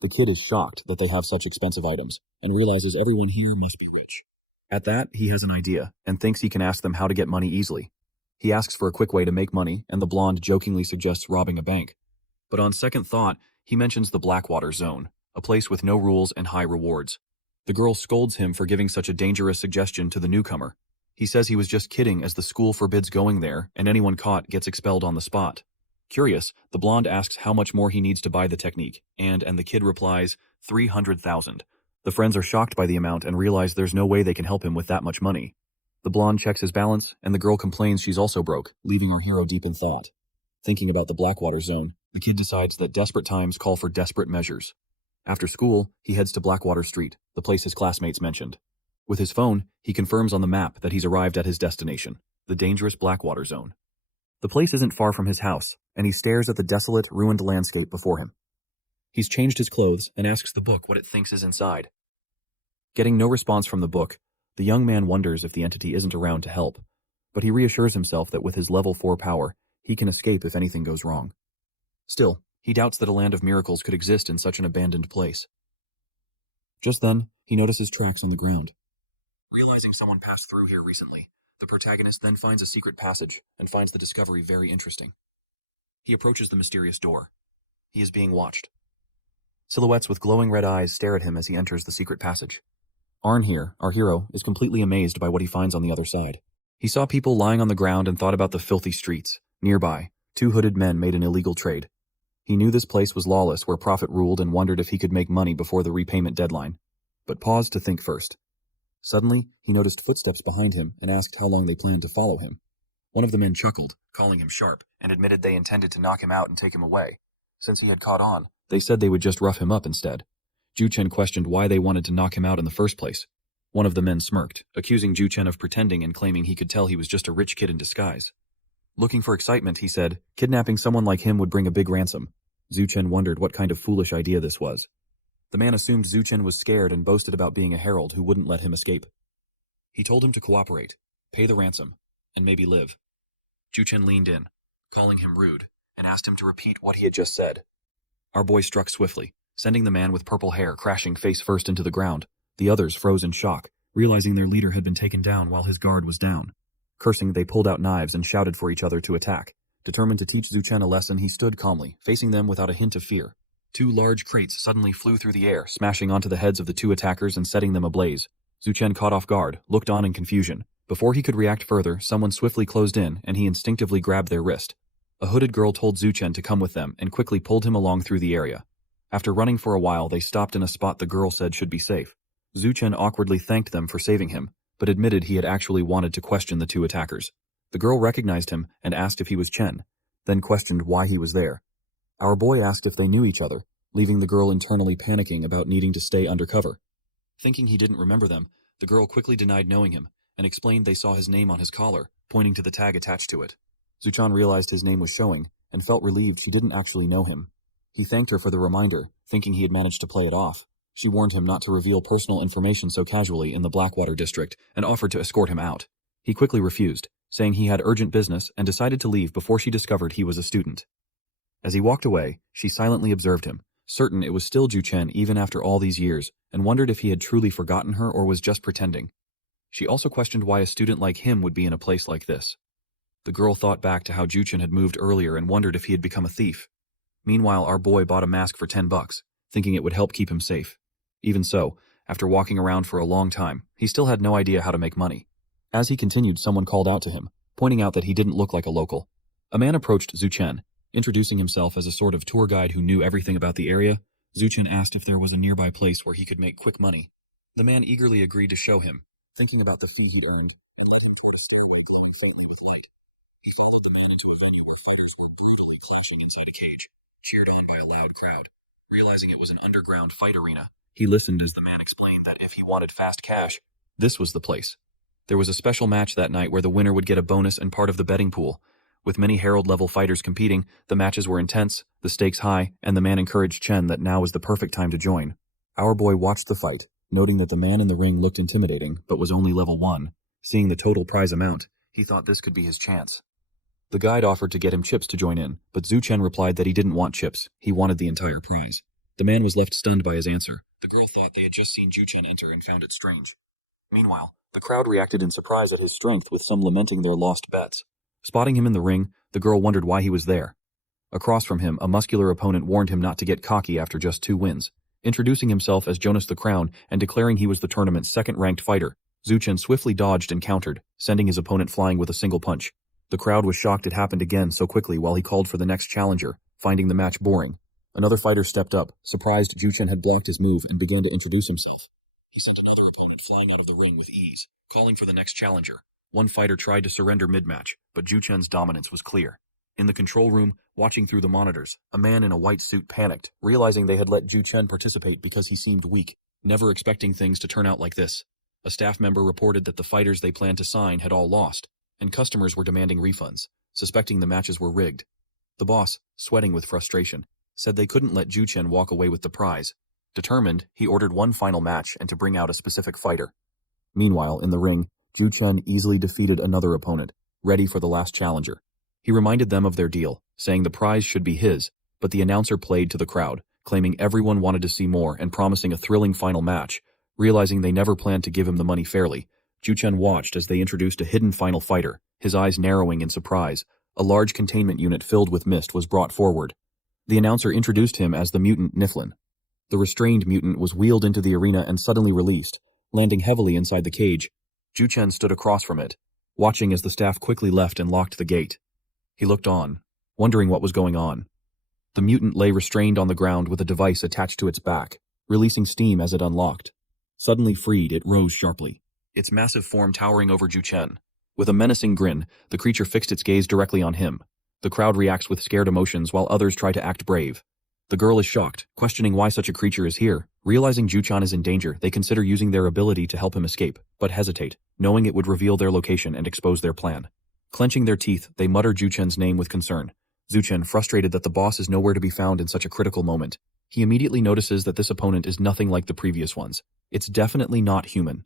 The kid is shocked that they have such expensive items, and realizes everyone here must be rich. At that, he has an idea, and thinks he can ask them how to get money easily. He asks for a quick way to make money, and the blonde jokingly suggests robbing a bank. But on second thought, he mentions the Blackwater Zone, a place with no rules and high rewards. The girl scolds him for giving such a dangerous suggestion to the newcomer. He says he was just kidding as the school forbids going there, and anyone caught gets expelled on the spot. Curious, the blonde asks how much more he needs to buy the technique, and the kid replies, 300,000. The friends are shocked by the amount and realize there's no way they can help him with that much money. The blonde checks his balance, and the girl complains she's also broke, leaving our hero deep in thought. Thinking about the Blackwater Zone, the kid decides that desperate times call for desperate measures. After school, he heads to Blackwater Street, the place his classmates mentioned. With his phone, he confirms on the map that he's arrived at his destination, the dangerous Blackwater Zone. The place isn't far from his house, and he stares at the desolate, ruined landscape before him. He's changed his clothes and asks the book what it thinks is inside. Getting no response from the book, the young man wonders if the entity isn't around to help, but he reassures himself that with his level 4 power, he can escape if anything goes wrong. Still, he doubts that a land of miracles could exist in such an abandoned place. Just then, he notices tracks on the ground. Realizing someone passed through here recently, the protagonist then finds a secret passage and finds the discovery very interesting. He approaches the mysterious door. He is being watched. Silhouettes with glowing red eyes stare at him as he enters the secret passage. Arn here, our hero, is completely amazed by what he finds on the other side. He saw people lying on the ground and thought about the filthy streets. Nearby, 2 hooded men made an illegal trade. He knew this place was lawless where profit ruled and wondered if he could make money before the repayment deadline, but paused to think first. Suddenly, he noticed footsteps behind him and asked how long they planned to follow him. One of the men chuckled, calling him sharp, and admitted they intended to knock him out and take him away. Since he had caught on, they said they would just rough him up instead. Juchen questioned why they wanted to knock him out in the first place. One of the men smirked, accusing Juchen of pretending and claiming he could tell he was just a rich kid in disguise. Looking for excitement, he said, kidnapping someone like him would bring a big ransom. Zuchen wondered what kind of foolish idea this was. The man assumed Zuchen was scared and boasted about being a herald who wouldn't let him escape. He told him to cooperate, pay the ransom, and maybe live. Juchen leaned in, calling him rude, and asked him to repeat what he had just said. Our boy struck swiftly, sending the man with purple hair crashing face first into the ground. The others froze in shock, realizing their leader had been taken down while his guard was down. Cursing, they pulled out knives and shouted for each other to attack. Determined to teach Zuchen a lesson, he stood calmly, facing them without a hint of fear. 2 large crates suddenly flew through the air, smashing onto the heads of the 2 attackers and setting them ablaze. Zuchen caught off guard, looked on in confusion. Before he could react further, someone swiftly closed in, and he instinctively grabbed their wrist. A hooded girl told Zuchen to come with them and quickly pulled him along through the area. After running for a while, they stopped in a spot the girl said should be safe. Zuchen awkwardly thanked them for saving him, but admitted he had actually wanted to question the 2 attackers. The girl recognized him and asked if he was Chen, then questioned why he was there. Our boy asked if they knew each other, leaving the girl internally panicking about needing to stay undercover. Thinking he didn't remember them, the girl quickly denied knowing him and explained they saw his name on his collar, pointing to the tag attached to it. Zuchan realized his name was showing and felt relieved she didn't actually know him. He thanked her for the reminder, thinking he had managed to play it off. She warned him not to reveal personal information so casually in the Blackwater district and offered to escort him out. He quickly refused, saying he had urgent business and decided to leave before she discovered he was a student. As he walked away, she silently observed him, certain it was still Juchen even after all these years, and wondered if he had truly forgotten her or was just pretending. She also questioned why a student like him would be in a place like this. The girl thought back to how Juchen had moved earlier and wondered if he had become a thief. Meanwhile, our boy bought a mask for $10, thinking it would help keep him safe. Even so, after walking around for a long time, he still had no idea how to make money. As he continued, someone called out to him, pointing out that he didn't look like a local. A man approached Zuchen, introducing himself as a sort of tour guide who knew everything about the area. Zuchen asked if there was a nearby place where he could make quick money. The man eagerly agreed to show him, thinking about the fee he'd earned, and led him toward a stairway glowing faintly with light. He followed the man into a venue where fighters were brutally clashing inside a cage, cheered on by a loud crowd. Realizing it was an underground fight arena, he listened as the man explained that if he wanted fast cash, this was the place. There was a special match that night where the winner would get a bonus and part of the betting pool. With many Herald-level fighters competing, the matches were intense, the stakes high, and the man encouraged Chen that now was the perfect time to join. Our boy watched the fight, noting that the man in the ring looked intimidating, but was only level 1. Seeing the total prize amount, he thought this could be his chance. The guide offered to get him chips to join in, but Zhu Chen replied that he didn't want chips, he wanted the entire prize. The man was left stunned by his answer. The girl thought they had just seen Zhu Chen enter and found it strange. Meanwhile, the crowd reacted in surprise at his strength, with some lamenting their lost bets. Spotting him in the ring, the girl wondered why he was there. Across from him, a muscular opponent warned him not to get cocky after just 2 wins. Introducing himself as Jonas the Crown and declaring he was the tournament's second-ranked fighter, Zhu Chen swiftly dodged and countered, sending his opponent flying with a single punch. The crowd was shocked it happened again so quickly while he called for the next challenger, finding the match boring. Another fighter stepped up, surprised Zhu Chen had blocked his move, and began to introduce himself. He sent another opponent flying out of the ring with ease, calling for the next challenger. One fighter tried to surrender mid-match, but Zhu Chen's dominance was clear. In the control room, watching through the monitors, a man in a white suit panicked, realizing they had let Zhu Chen participate because he seemed weak, never expecting things to turn out like this. A staff member reported that the fighters they planned to sign had all lost, and customers were demanding refunds, suspecting the matches were rigged. The boss, sweating with frustration, said they couldn't let Zhu Chen walk away with the prize. Determined, he ordered one final match and to bring out a specific fighter. Meanwhile, in the ring, Zhu Chen easily defeated another opponent, ready for the last challenger. He reminded them of their deal, saying the prize should be his, but the announcer played to the crowd, claiming everyone wanted to see more and promising a thrilling final match. Realizing they never planned to give him the money fairly, Zhu Chen watched as they introduced a hidden final fighter, his eyes narrowing in surprise. A large containment unit filled with mist was brought forward. The announcer introduced him as the mutant Niflin. The restrained mutant was wheeled into the arena and suddenly released, landing heavily inside the cage. Zhu Chen stood across from it, watching as the staff quickly left and locked the gate. He looked on, wondering what was going on. The mutant lay restrained on the ground with a device attached to its back, releasing steam as it unlocked. Suddenly freed, it rose sharply, its massive form towering over Zhu Chen. With a menacing grin, the creature fixed its gaze directly on him. The crowd reacts with scared emotions while others try to act brave. The girl is shocked, questioning why such a creature is here. Realizing Zhu Chen is in danger, they consider using their ability to help him escape, but hesitate, knowing it would reveal their location and expose their plan. Clenching their teeth, they mutter Zhu Chen's name with concern. Zhu Chen, frustrated that the boss is nowhere to be found in such a critical moment. He immediately notices that this opponent is nothing like the previous ones. It's definitely not human.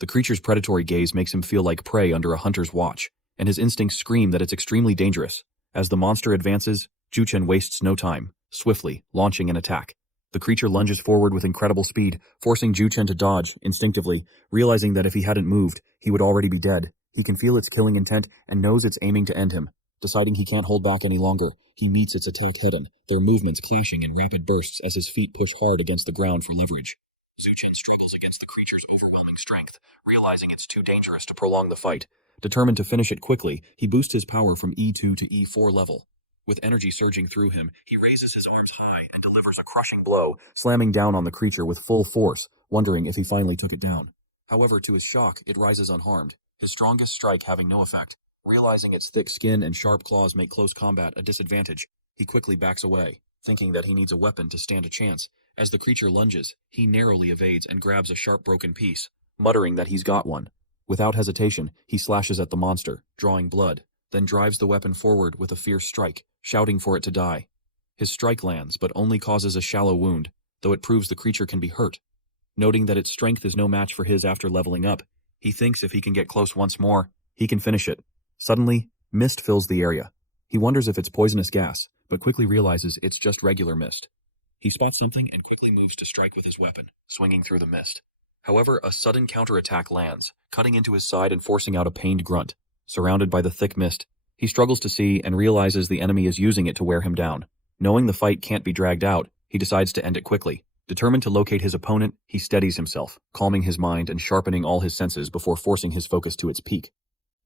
The creature's predatory gaze makes him feel like prey under a hunter's watch, and his instincts scream that it's extremely dangerous. As the monster advances, Zhu Chen wastes no time, swiftly launching an attack. The creature lunges forward with incredible speed, forcing Zhu Chen to dodge instinctively, realizing that if he hadn't moved, he would already be dead. He can feel its killing intent and knows it's aiming to end him. Deciding he can't hold back any longer, he meets its attack head-on, their movements clashing in rapid bursts as his feet push hard against the ground for leverage. Zhu Chen struggles against the creature's overwhelming strength, realizing it's too dangerous to prolong the fight. Determined to finish it quickly, he boosts his power from E2 to E4 level. With energy surging through him, he raises his arms high and delivers a crushing blow, slamming down on the creature with full force, wondering if he finally took it down. However, to his shock, it rises unharmed, his strongest strike having no effect. Realizing its thick skin and sharp claws make close combat a disadvantage, he quickly backs away, thinking that he needs a weapon to stand a chance. As the creature lunges, he narrowly evades and grabs a sharp broken piece, muttering that he's got one. Without hesitation, he slashes at the monster, drawing blood, then drives the weapon forward with a fierce strike, shouting for it to die. His strike lands, but only causes a shallow wound, though it proves the creature can be hurt. Noting that its strength is no match for his after leveling up, he thinks if he can get close once more, he can finish it. Suddenly, mist fills the area. He wonders if it's poisonous gas, but quickly realizes it's just regular mist. He spots something and quickly moves to strike with his weapon, swinging through the mist. However, a sudden counterattack lands, cutting into his side and forcing out a pained grunt. Surrounded by the thick mist, he struggles to see and realizes the enemy is using it to wear him down. Knowing the fight can't be dragged out, he decides to end it quickly. Determined to locate his opponent, he steadies himself, calming his mind and sharpening all his senses before forcing his focus to its peak.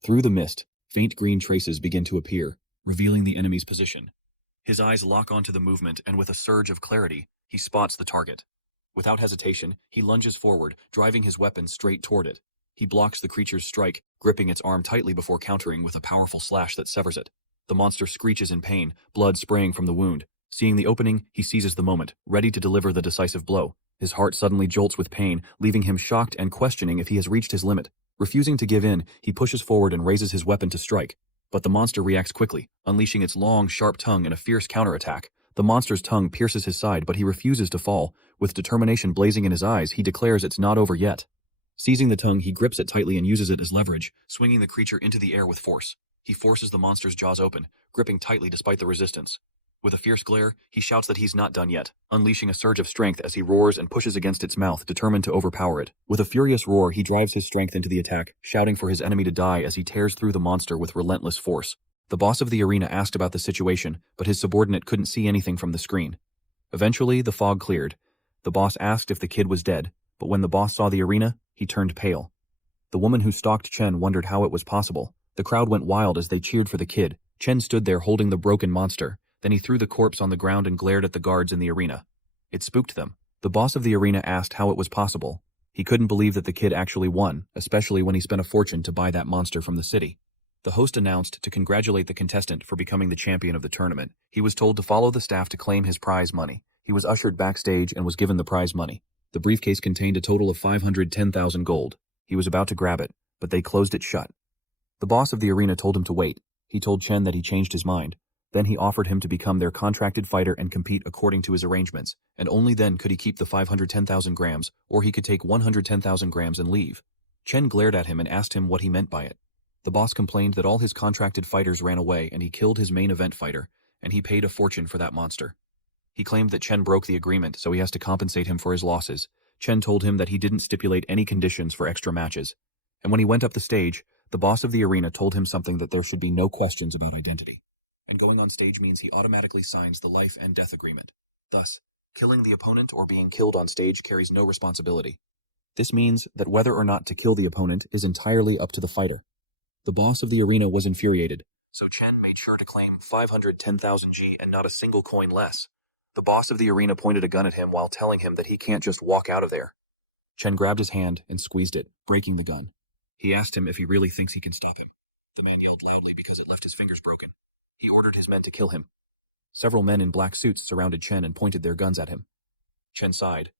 Through the mist, faint green traces begin to appear, revealing the enemy's position. His eyes lock onto the movement, and with a surge of clarity, he spots the target. Without hesitation, he lunges forward, driving his weapon straight toward it. He blocks the creature's strike, gripping its arm tightly before countering with a powerful slash that severs it. The monster screeches in pain, blood spraying from the wound. Seeing the opening, he seizes the moment, ready to deliver the decisive blow. His heart suddenly jolts with pain, leaving him shocked and questioning if he has reached his limit. Refusing to give in, he pushes forward and raises his weapon to strike. But the monster reacts quickly, unleashing its long, sharp tongue in a fierce counterattack. The monster's tongue pierces his side, but he refuses to fall. With determination blazing in his eyes, he declares it's not over yet. Seizing the tongue, he grips it tightly and uses it as leverage, swinging the creature into the air with force. He forces the monster's jaws open, gripping tightly despite the resistance. With a fierce glare, he shouts that he's not done yet, unleashing a surge of strength as he roars and pushes against its mouth, determined to overpower it. With a furious roar, he drives his strength into the attack, shouting for his enemy to die as he tears through the monster with relentless force. The boss of the arena asked about the situation, but his subordinate couldn't see anything from the screen. Eventually, the fog cleared. The boss asked if the kid was dead, but when the boss saw the arena, he turned pale. The woman who stalked Chen wondered how it was possible. The crowd went wild as they cheered for the kid. Chen stood there holding the broken monster. Then he threw the corpse on the ground and glared at the guards in the arena. It spooked them. The boss of the arena asked how it was possible. He couldn't believe that the kid actually won, especially when he spent a fortune to buy that monster from the city. The host announced to congratulate the contestant for becoming the champion of the tournament. He was told to follow the staff to claim his prize money. He was ushered backstage and was given the prize money. The briefcase contained a total of 510,000 gold. He was about to grab it, but they closed it shut. The boss of the arena told him to wait. He told Chen that he changed his mind. Then he offered him to become their contracted fighter and compete according to his arrangements, and only then could he keep the 510,000 grams, or he could take 110,000 grams and leave. Chen glared at him and asked him what he meant by it. The boss complained that all his contracted fighters ran away and he killed his main event fighter, and he paid a fortune for that monster. He claimed that Chen broke the agreement, so he has to compensate him for his losses. Chen told him that he didn't stipulate any conditions for extra matches. And when he went up the stage, the boss of the arena told him something that there should be no questions about identity. And going on stage means he automatically signs the life and death agreement. Thus, killing the opponent or being killed on stage carries no responsibility. This means that whether or not to kill the opponent is entirely up to the fighter. The boss of the arena was infuriated, so Chen made sure to claim 510,000 G and not a single coin less. The boss of the arena pointed a gun at him while telling him that he can't just walk out of there. Chen grabbed his hand and squeezed it, breaking the gun. He asked him if he really thinks he can stop him. The man yelled loudly because it left his fingers broken. He ordered his men to kill him. Several men in black suits surrounded Chen and pointed their guns at him. Chen sighed.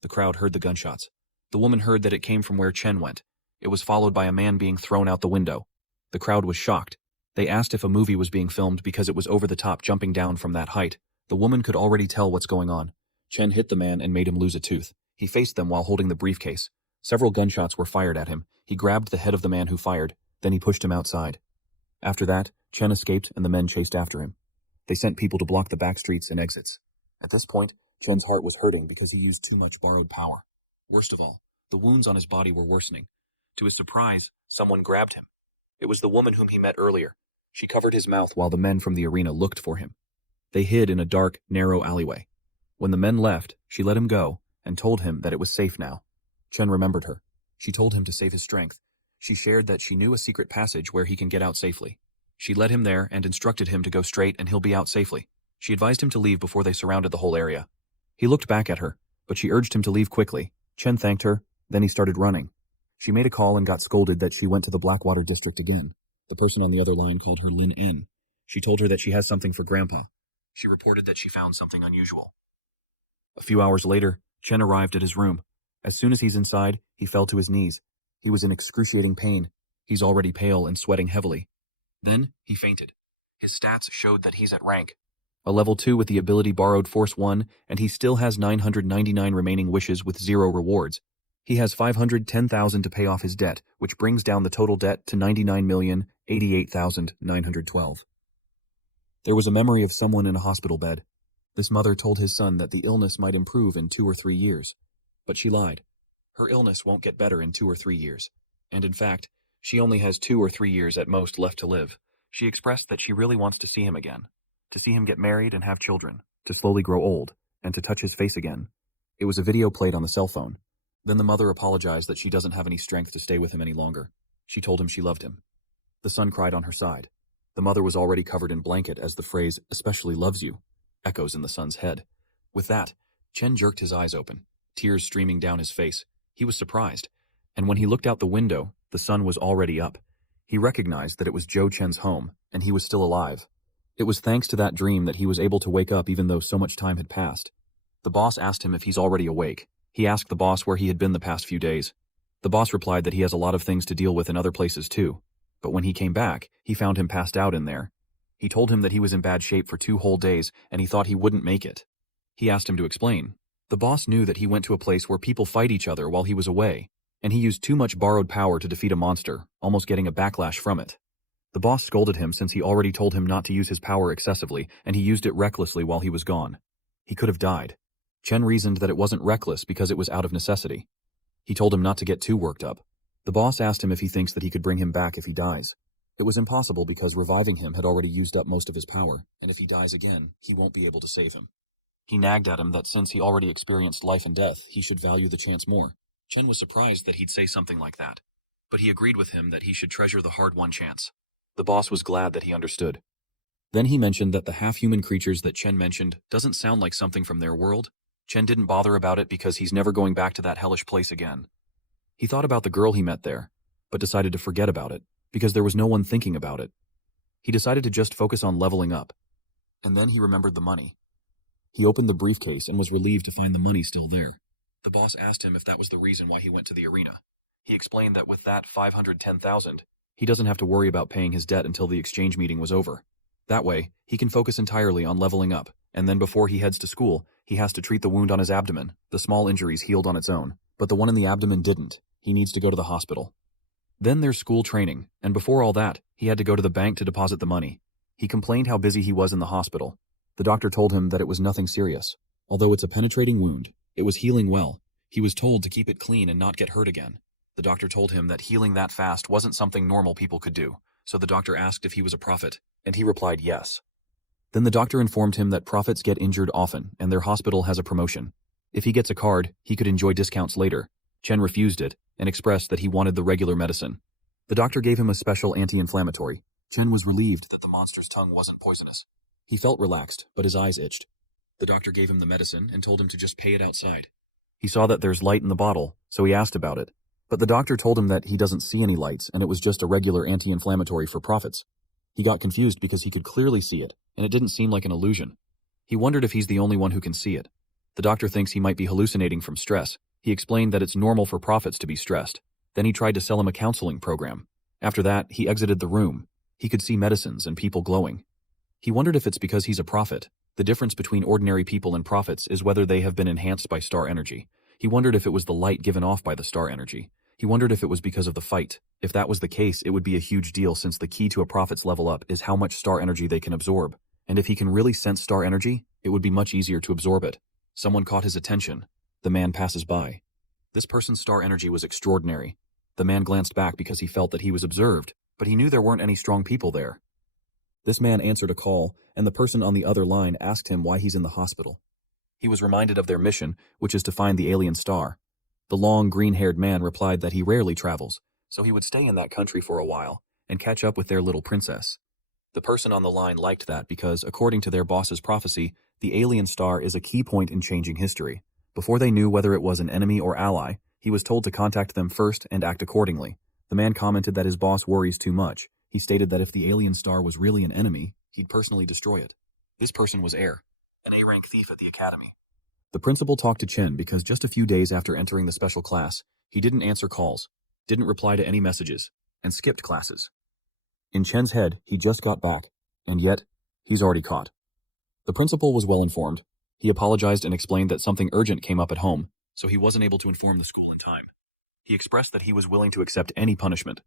The crowd heard the gunshots. The woman heard that it came from where Chen went. It was followed by a man being thrown out the window. The crowd was shocked. They asked if a movie was being filmed because it was over the top jumping down from that height. The woman could already tell what's going on. Chen hit the man and made him lose a tooth. He faced them while holding the briefcase. Several gunshots were fired at him. He grabbed the head of the man who fired. Then he pushed him outside. After that, Chen escaped and the men chased after him. They sent people to block the back streets and exits. At this point, Chen's heart was hurting because he used too much borrowed power. Worst of all, the wounds on his body were worsening. To his surprise, someone grabbed him. It was the woman whom he met earlier. She covered his mouth while the men from the arena looked for him. They hid in a dark, narrow alleyway. When the men left, she let him go and told him that it was safe now. Chen remembered her. She told him to save his strength. She shared that she knew a secret passage where he can get out safely. She led him there and instructed him to go straight and he'll be out safely. She advised him to leave before they surrounded the whole area. He looked back at her, but she urged him to leave quickly. Chen thanked her, then he started running. She made a call and got scolded that she went to the Blackwater district again. The person on the other line called her Lin N. She told her that she has something for Grandpa. She reported that she found something unusual. A few hours later, Chen arrived at his room. As soon as he's inside, he fell to his knees. He was in excruciating pain. He's already pale and sweating heavily. Then, he fainted. His stats showed that he's at rank. A level 2 with the ability borrowed force 1, and he still has 999 remaining wishes with 0 rewards. He has 510,000 to pay off his debt, which brings down the total debt to 99,088,912. There was a memory of someone in a hospital bed. This mother told his son that the illness might improve in 2 or 3 years. But she lied. Her illness won't get better in 2 or 3 years. And in fact, she only has 2 or 3 years at most left to live. She expressed that she really wants to see him again. To see him get married and have children. To slowly grow old. And to touch his face again. It was a video played on the cell phone. Then the mother apologized that she doesn't have any strength to stay with him any longer. She told him she loved him. The son cried on her side. The mother was already covered in blanket as the phrase, "especially loves you," echoes in the son's head. With that, Chen jerked his eyes open, tears streaming down his face. He was surprised. And when he looked out the window, the sun was already up. He recognized that it was Zhou Chen's home, and he was still alive. It was thanks to that dream that he was able to wake up even though so much time had passed. The boss asked him if he's already awake. He asked the boss where he had been the past few days. The boss replied that he has a lot of things to deal with in other places too. But when he came back, he found him passed out in there. He told him that he was in bad shape for 2 whole days and he thought he wouldn't make it. He asked him to explain. The boss knew that he went to a place where people fight each other while he was away, and he used too much borrowed power to defeat a monster, almost getting a backlash from it. The boss scolded him since he already told him not to use his power excessively, and he used it recklessly while he was gone. He could have died. Chen reasoned that it wasn't reckless because it was out of necessity. He told him not to get too worked up. The boss asked him if he thinks that he could bring him back if he dies. It was impossible because reviving him had already used up most of his power, and if he dies again, he won't be able to save him. He nagged at him that since he already experienced life and death, he should value the chance more. Chen was surprised that he'd say something like that, but he agreed with him that he should treasure the hard-won chance. The boss was glad that he understood. Then he mentioned that the half-human creatures that Chen mentioned doesn't sound like something from their world. Chen didn't bother about it because he's never going back to that hellish place again. He thought about the girl he met there, but decided to forget about it because there was no one thinking about it. He decided to just focus on leveling up. And then he remembered the money. He opened the briefcase and was relieved to find the money still there. The boss asked him if that was the reason why he went to the arena. He explained that with that 510,000, he doesn't have to worry about paying his debt until the exchange meeting was over. That way, he can focus entirely on leveling up, and then before he heads to school, he has to treat the wound on his abdomen. The small injuries healed on its own, but the one in the abdomen didn't. He needs to go to the hospital. Then there's school training, and before all that, he had to go to the bank to deposit the money. He complained how busy he was in the hospital. The doctor told him that it was nothing serious. Although it's a penetrating wound, it was healing well. He was told to keep it clean and not get hurt again. The doctor told him that healing that fast wasn't something normal people could do, so the doctor asked if he was a prophet, and he replied yes. Then the doctor informed him that prophets get injured often, and their hospital has a promotion. If he gets a card, he could enjoy discounts later. Chen refused it, and expressed that he wanted the regular medicine. The doctor gave him a special anti-inflammatory. Chen was relieved that the monster's tongue wasn't poisonous. He felt relaxed, but his eyes itched. The doctor gave him the medicine and told him to just pay it outside. He saw that there's light in the bottle, so he asked about it. But the doctor told him that he doesn't see any lights and it was just a regular anti-inflammatory for prophets. He got confused because he could clearly see it, and it didn't seem like an illusion. He wondered if he's the only one who can see it. The doctor thinks he might be hallucinating from stress. He explained that it's normal for prophets to be stressed. Then he tried to sell him a counseling program. After that, he exited the room. He could see medicines and people glowing. He wondered if it's because he's a prophet. The difference between ordinary people and prophets is whether they have been enhanced by star energy. He wondered if it was the light given off by the star energy. He wondered if it was because of the fight. If that was the case, it would be a huge deal since the key to a prophet's level up is how much star energy they can absorb. And if he can really sense star energy, it would be much easier to absorb it. Someone caught his attention. The man passes by. This person's star energy was extraordinary. The man glanced back because he felt that he was observed, but he knew there weren't any strong people there. This man answered a call, and the person on the other line asked him why he's in the hospital. He was reminded of their mission, which is to find the alien star. The long, green-haired man replied that he rarely travels, so he would stay in that country for a while and catch up with their little princess. The person on the line liked that because, according to their boss's prophecy, the alien star is a key point in changing history. Before they knew whether it was an enemy or ally, he was told to contact them first and act accordingly. The man commented that his boss worries too much. He stated that if the alien star was really an enemy, he'd personally destroy it. This person was Air, an A-rank thief at the academy. The principal talked to Chen because just a few days after entering the special class, he didn't answer calls, didn't reply to any messages, and skipped classes. In Chen's head, he just got back, and yet, he's already caught. The principal was well informed. He apologized and explained that something urgent came up at home, so he wasn't able to inform the school in time. He expressed that he was willing to accept any punishment.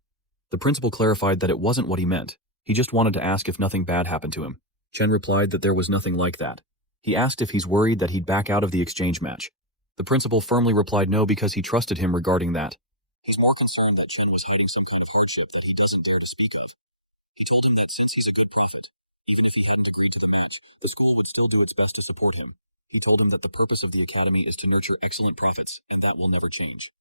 The principal clarified that it wasn't what he meant. He just wanted to ask if nothing bad happened to him. Chen replied that there was nothing like that. He asked if he's worried that he'd back out of the exchange match. The principal firmly replied no because he trusted him regarding that. He's more concerned that Chen was hiding some kind of hardship that he doesn't dare to speak of. He told him that since he's a good prophet, even if he hadn't agreed to the match, the school would still do its best to support him. He told him that the purpose of the academy is to nurture excellent prophets, and that will never change.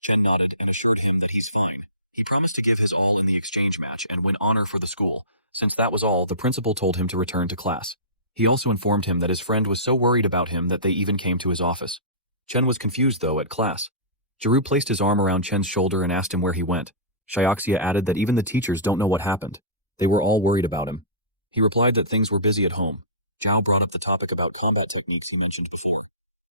Chen nodded and assured him that he's fine. He promised to give his all in the exchange match and win honor for the school. Since that was all, the principal told him to return to class. He also informed him that his friend was so worried about him that they even came to his office. Chen was confused, though, at class. Jiru placed his arm around Chen's shoulder and asked him where he went. Shioxia added that even the teachers don't know what happened. They were all worried about him. He replied that things were busy at home. Zhao brought up the topic about combat techniques he mentioned before.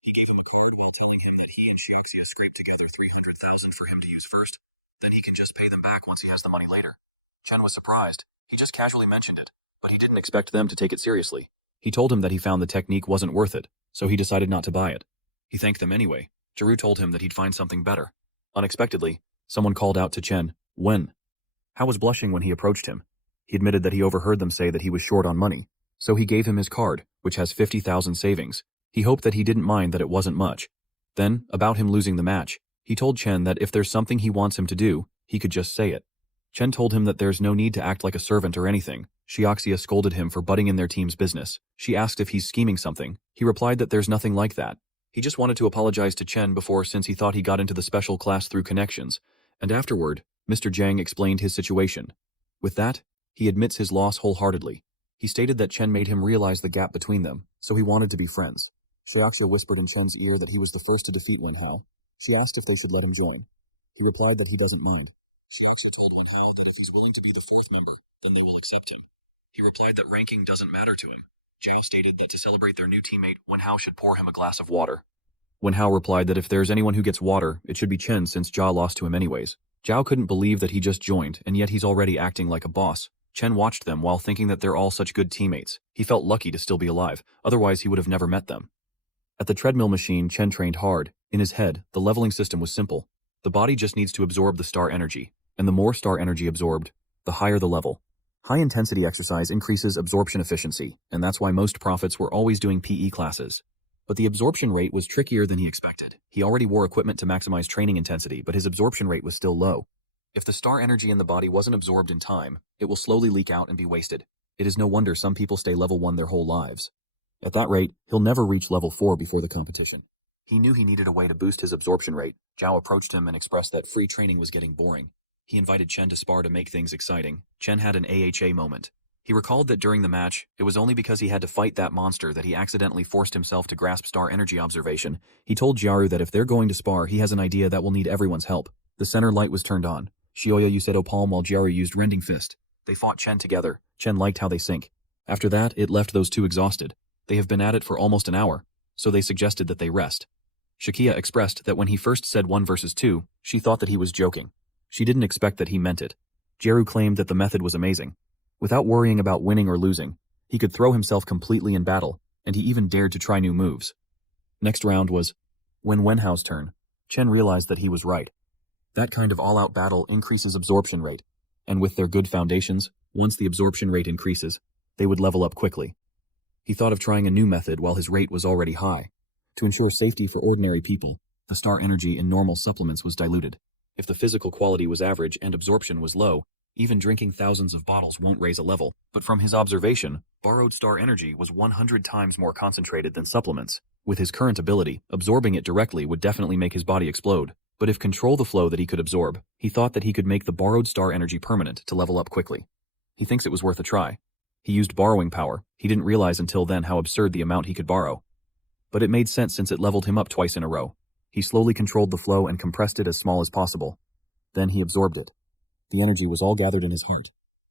He gave him a card while telling him that he and Shioxia scraped together 300,000 for him to use first, then he can just pay them back once he has the money later. Chen was surprised. He just casually mentioned it, but he didn't expect them to take it seriously. He told him that he found the technique wasn't worth it, so he decided not to buy it. He thanked them anyway. Jiru told him that he'd find something better. Unexpectedly, someone called out to Chen, "When?" Hao was blushing when he approached him. He admitted that he overheard them say that he was short on money, so he gave him his card, which has 50,000 savings. He hoped that he didn't mind that it wasn't much. Then, about him losing the match, he told Chen that if there's something he wants him to do, he could just say it. Chen told him that there's no need to act like a servant or anything. Shioxia scolded him for butting in their team's business. She asked if he's scheming something. He replied that there's nothing like that. He just wanted to apologize to Chen before since he thought he got into the special class through connections. And afterward, Mr. Jiang explained his situation. With that, he admits his loss wholeheartedly. He stated that Chen made him realize the gap between them, so he wanted to be friends. Shioxia whispered in Chen's ear that he was the first to defeat Wen Hao. She asked if they should let him join. He replied that he doesn't mind. Shioxia told Wen Hao that if he's willing to be the fourth member, then they will accept him. He replied that ranking doesn't matter to him. Zhao stated that to celebrate their new teammate, Wen Hao should pour him a glass of water. Wen Hao replied that if there's anyone who gets water, it should be Chen since Zhao lost to him anyways. Zhao couldn't believe that he just joined, and yet he's already acting like a boss. Chen watched them while thinking that they're all such good teammates. He felt lucky to still be alive, otherwise he would have never met them. At the treadmill machine, Chen trained hard. In his head, the leveling system was simple. The body just needs to absorb the star energy, and the more star energy absorbed, the higher the level. High-intensity exercise increases absorption efficiency, and that's why most prophets were always doing PE classes. But the absorption rate was trickier than he expected. He already wore equipment to maximize training intensity, but his absorption rate was still low. If the star energy in the body wasn't absorbed in time, it will slowly leak out and be wasted. It is no wonder some people stay level 1 their whole lives. At that rate, he'll never reach level 4 before the competition. He knew he needed a way to boost his absorption rate. Zhao approached him and expressed that free training was getting boring. He invited Chen to spar to make things exciting. Chen had an AHA moment. He recalled that during the match, it was only because he had to fight that monster that he accidentally forced himself to grasp star energy observation. He told Jiaru that if they're going to spar, he has an idea that will need everyone's help. The center light was turned on. Shioya used Edo Palm while Jiaru used Rending Fist. They fought Chen together. Chen liked how they sync. After that, it left those two exhausted. They have been at it for almost an hour, so they suggested that they rest. Shakia expressed that when he first said 1 versus 2, she thought that he was joking. She didn't expect that he meant it. Jiaru claimed that the method was amazing. Without worrying about winning or losing, he could throw himself completely in battle, and he even dared to try new moves. Next round was when Wen Hao's turn. Chen realized that he was right. That kind of all-out battle increases absorption rate, and with their good foundations, once the absorption rate increases, they would level up quickly. He thought of trying a new method while his rate was already high. To ensure safety for ordinary people, the star energy in normal supplements was diluted. If the physical quality was average and absorption was low, even drinking thousands of bottles won't raise a level. But from his observation, borrowed star energy was 100 times more concentrated than supplements. With his current ability, absorbing it directly would definitely make his body explode. But if control the flow that he could absorb, he thought that he could make the borrowed star energy permanent to level up quickly. He thinks it was worth a try. He used borrowing power. He didn't realize until then how absurd the amount he could borrow. But it made sense since it leveled him up twice in a row. He slowly controlled the flow and compressed it as small as possible. Then he absorbed it. The energy was all gathered in his heart.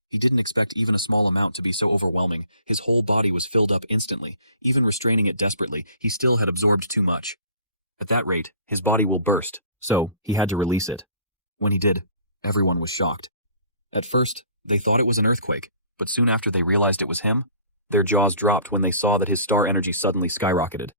He didn't expect even a small amount to be so overwhelming. His whole body was filled up instantly. Even restraining it desperately, he still had absorbed too much. At that rate, his body will burst, so he had to release it. When he did, everyone was shocked. At first, they thought it was an earthquake, but soon after they realized it was him, their jaws dropped when they saw that his star energy suddenly skyrocketed.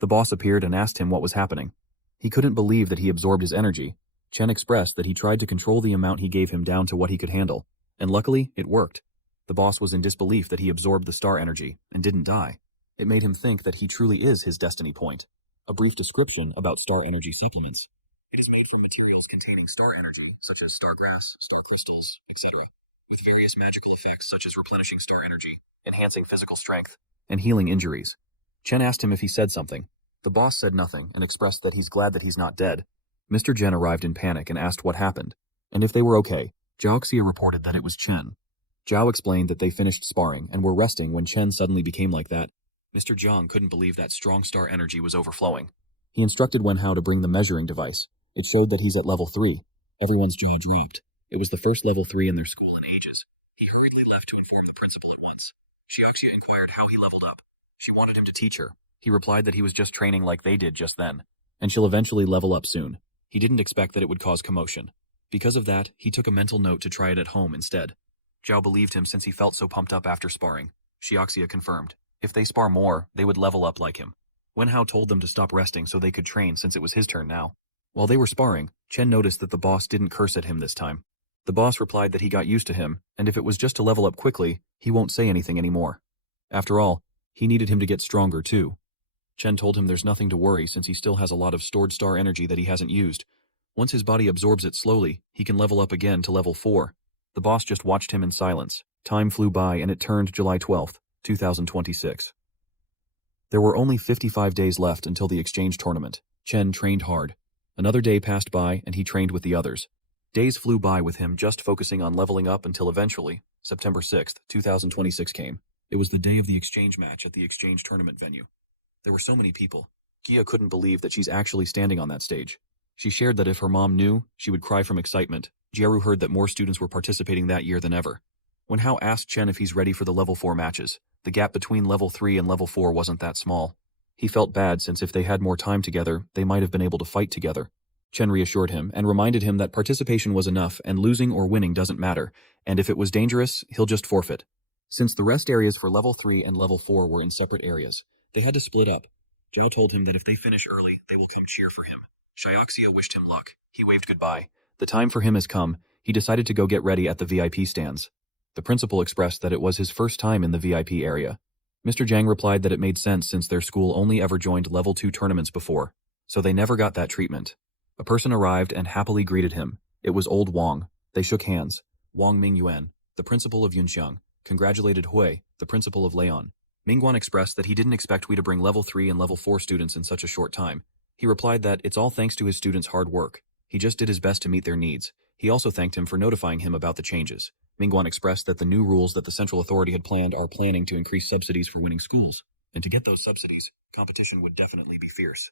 The boss appeared and asked him what was happening. He couldn't believe that he absorbed his energy. Chen expressed that he tried to control the amount he gave him down to what he could handle, and luckily, it worked. The boss was in disbelief that he absorbed the star energy and didn't die. It made him think that he truly is his destiny point. A brief description about star energy supplements. It is made from materials containing star energy, such as star grass, star crystals, etc., with various magical effects such as replenishing star energy, enhancing physical strength, and healing injuries. Chen asked him if he said something. The boss said nothing and expressed that he's glad that he's not dead. Mr. Jen arrived in panic and asked what happened, and if they were okay. Jiaoxia reported that it was Chen. Zhao explained that they finished sparring and were resting when Chen suddenly became like that. Mr. Zhang couldn't believe that strong star energy was overflowing. He instructed Wen Hao to bring the measuring device, It showed that he's at level 3. Everyone's jaw dropped. It was the first level 3 in their school in ages. He hurriedly left to inform the principal at once. Xiaxia inquired how he leveled up. She wanted him to teach her. He replied that he was just training like they did just then, and she'll eventually level up soon. He didn't expect that it would cause commotion. Because of that, he took a mental note to try it at home instead. Zhao believed him since he felt so pumped up after sparring. Xiaxia confirmed. If they spar more, they would level up like him. Wenhao told them to stop resting so they could train since it was his turn now. While they were sparring, Chen noticed that the boss didn't curse at him this time. The boss replied that he got used to him, and if it was just to level up quickly, he won't say anything anymore. After all, he needed him to get stronger too. Chen told him there's nothing to worry since he still has a lot of stored star energy that he hasn't used. Once his body absorbs it slowly, he can level up again to level 4. The boss just watched him in silence. Time flew by and it turned July 12th, 2026. There were only 55 days left until the exchange tournament. Chen trained hard. Another day passed by and he trained with the others. Days flew by with him just focusing on leveling up until eventually, September 6th, 2026 came. It was the day of the exchange match at the exchange tournament venue. There were so many people. Gia couldn't believe that she's actually standing on that stage. She shared that if her mom knew, she would cry from excitement. Jieru heard that more students were participating that year than ever. When Hao asked Chen if he's ready for the level 4 matches, the gap between level 3 and level 4 wasn't that small. He felt bad since if they had more time together, they might have been able to fight together. Chen reassured him and reminded him that participation was enough and losing or winning doesn't matter, and if it was dangerous, he'll just forfeit. Since the rest areas for level 3 and level 4 were in separate areas, they had to split up. Zhao told him that if they finish early, they will come cheer for him. Xiaxia wished him luck. He waved goodbye. The time for him has come. He decided to go get ready at the VIP stands. The principal expressed that it was his first time in the VIP area. Mr. Zhang replied that it made sense since their school only ever joined level 2 tournaments before, so they never got that treatment. A person arrived and happily greeted him. It was old Wang. They shook hands. Wang Mingyuan, the principal of Yunxiang, congratulated Hui, the principal of Leon. Mingguan expressed that he didn't expect we to bring level 3 and level 4 students in such a short time. He replied that it's all thanks to his students' hard work. He just did his best to meet their needs. He also thanked him for notifying him about the changes. Mingguan expressed that the new rules that the central authority had planned are planning to increase subsidies for winning schools. And to get those subsidies, competition would definitely be fierce.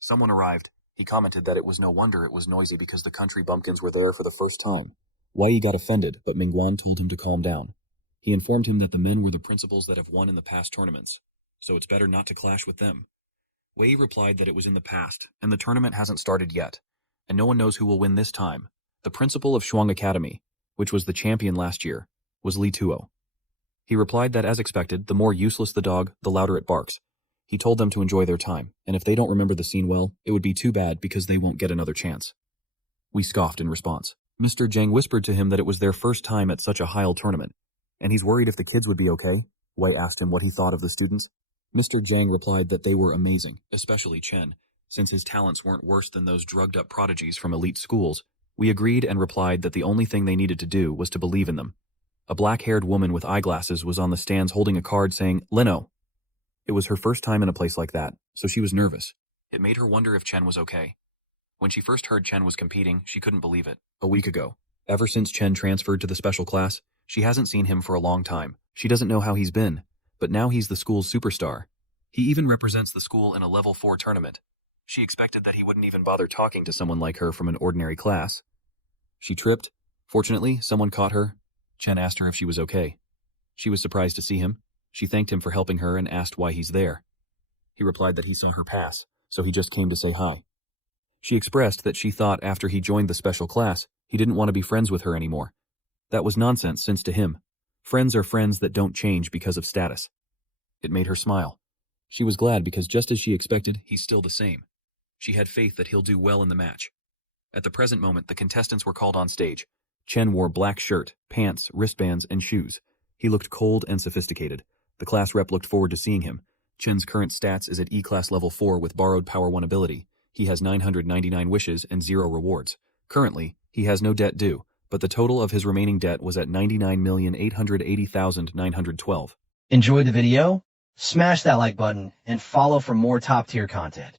Someone arrived. He commented that it was no wonder it was noisy because the country bumpkins were there for the first time. Wei got offended, but Mingguan told him to calm down. He informed him that the men were the principals that have won in the past tournaments, so it's better not to clash with them. Wei replied that it was in the past, and the tournament hasn't started yet, and no one knows who will win this time. The principal of Shuang Academy, which was the champion last year, was Li Tuo. He replied that as expected, the more useless the dog, the louder it barks. He told them to enjoy their time, and if they don't remember the scene well, it would be too bad because they won't get another chance. We scoffed in response. Mr. Zhang whispered to him that it was their first time at such a high tournament, and he's worried if the kids would be okay. Wei asked him what he thought of the students. Mr. Zhang replied that they were amazing, especially Chen, since his talents weren't worse than those drugged-up prodigies from elite schools. We agreed and replied that the only thing they needed to do was to believe in them. A black-haired woman with eyeglasses was on the stands holding a card saying, Leno. It was her first time in a place like that, so she was nervous. It made her wonder if Chen was okay. When she first heard Chen was competing, she couldn't believe it. A week ago. Ever since Chen transferred to the special class, she hasn't seen him for a long time. She doesn't know how he's been, but now he's the school's superstar. He even represents the school in a level 4 tournament. She expected that he wouldn't even bother talking to someone like her from an ordinary class. She tripped. Fortunately, someone caught her. Chen asked her if she was okay. She was surprised to see him. She thanked him for helping her and asked why he's there. He replied that he saw her pass, so he just came to say hi. She expressed that she thought after he joined the special class, he didn't want to be friends with her anymore. That was nonsense since to him, friends are friends that don't change because of status. It made her smile. She was glad because just as she expected, he's still the same. She had faith that he'll do well in the match. At the present moment, the contestants were called on stage. Chen wore black shirt, pants, wristbands, and shoes. He looked cold and sophisticated. The class rep looked forward to seeing him. Chen's current stats is at E-Class Level 4 with borrowed Power 1 ability. He has 999 wishes and 0 rewards. Currently, he has no debt due, but the total of his remaining debt was at 99,880,912. Enjoyed the video? Smash that like button and follow for more top-tier content.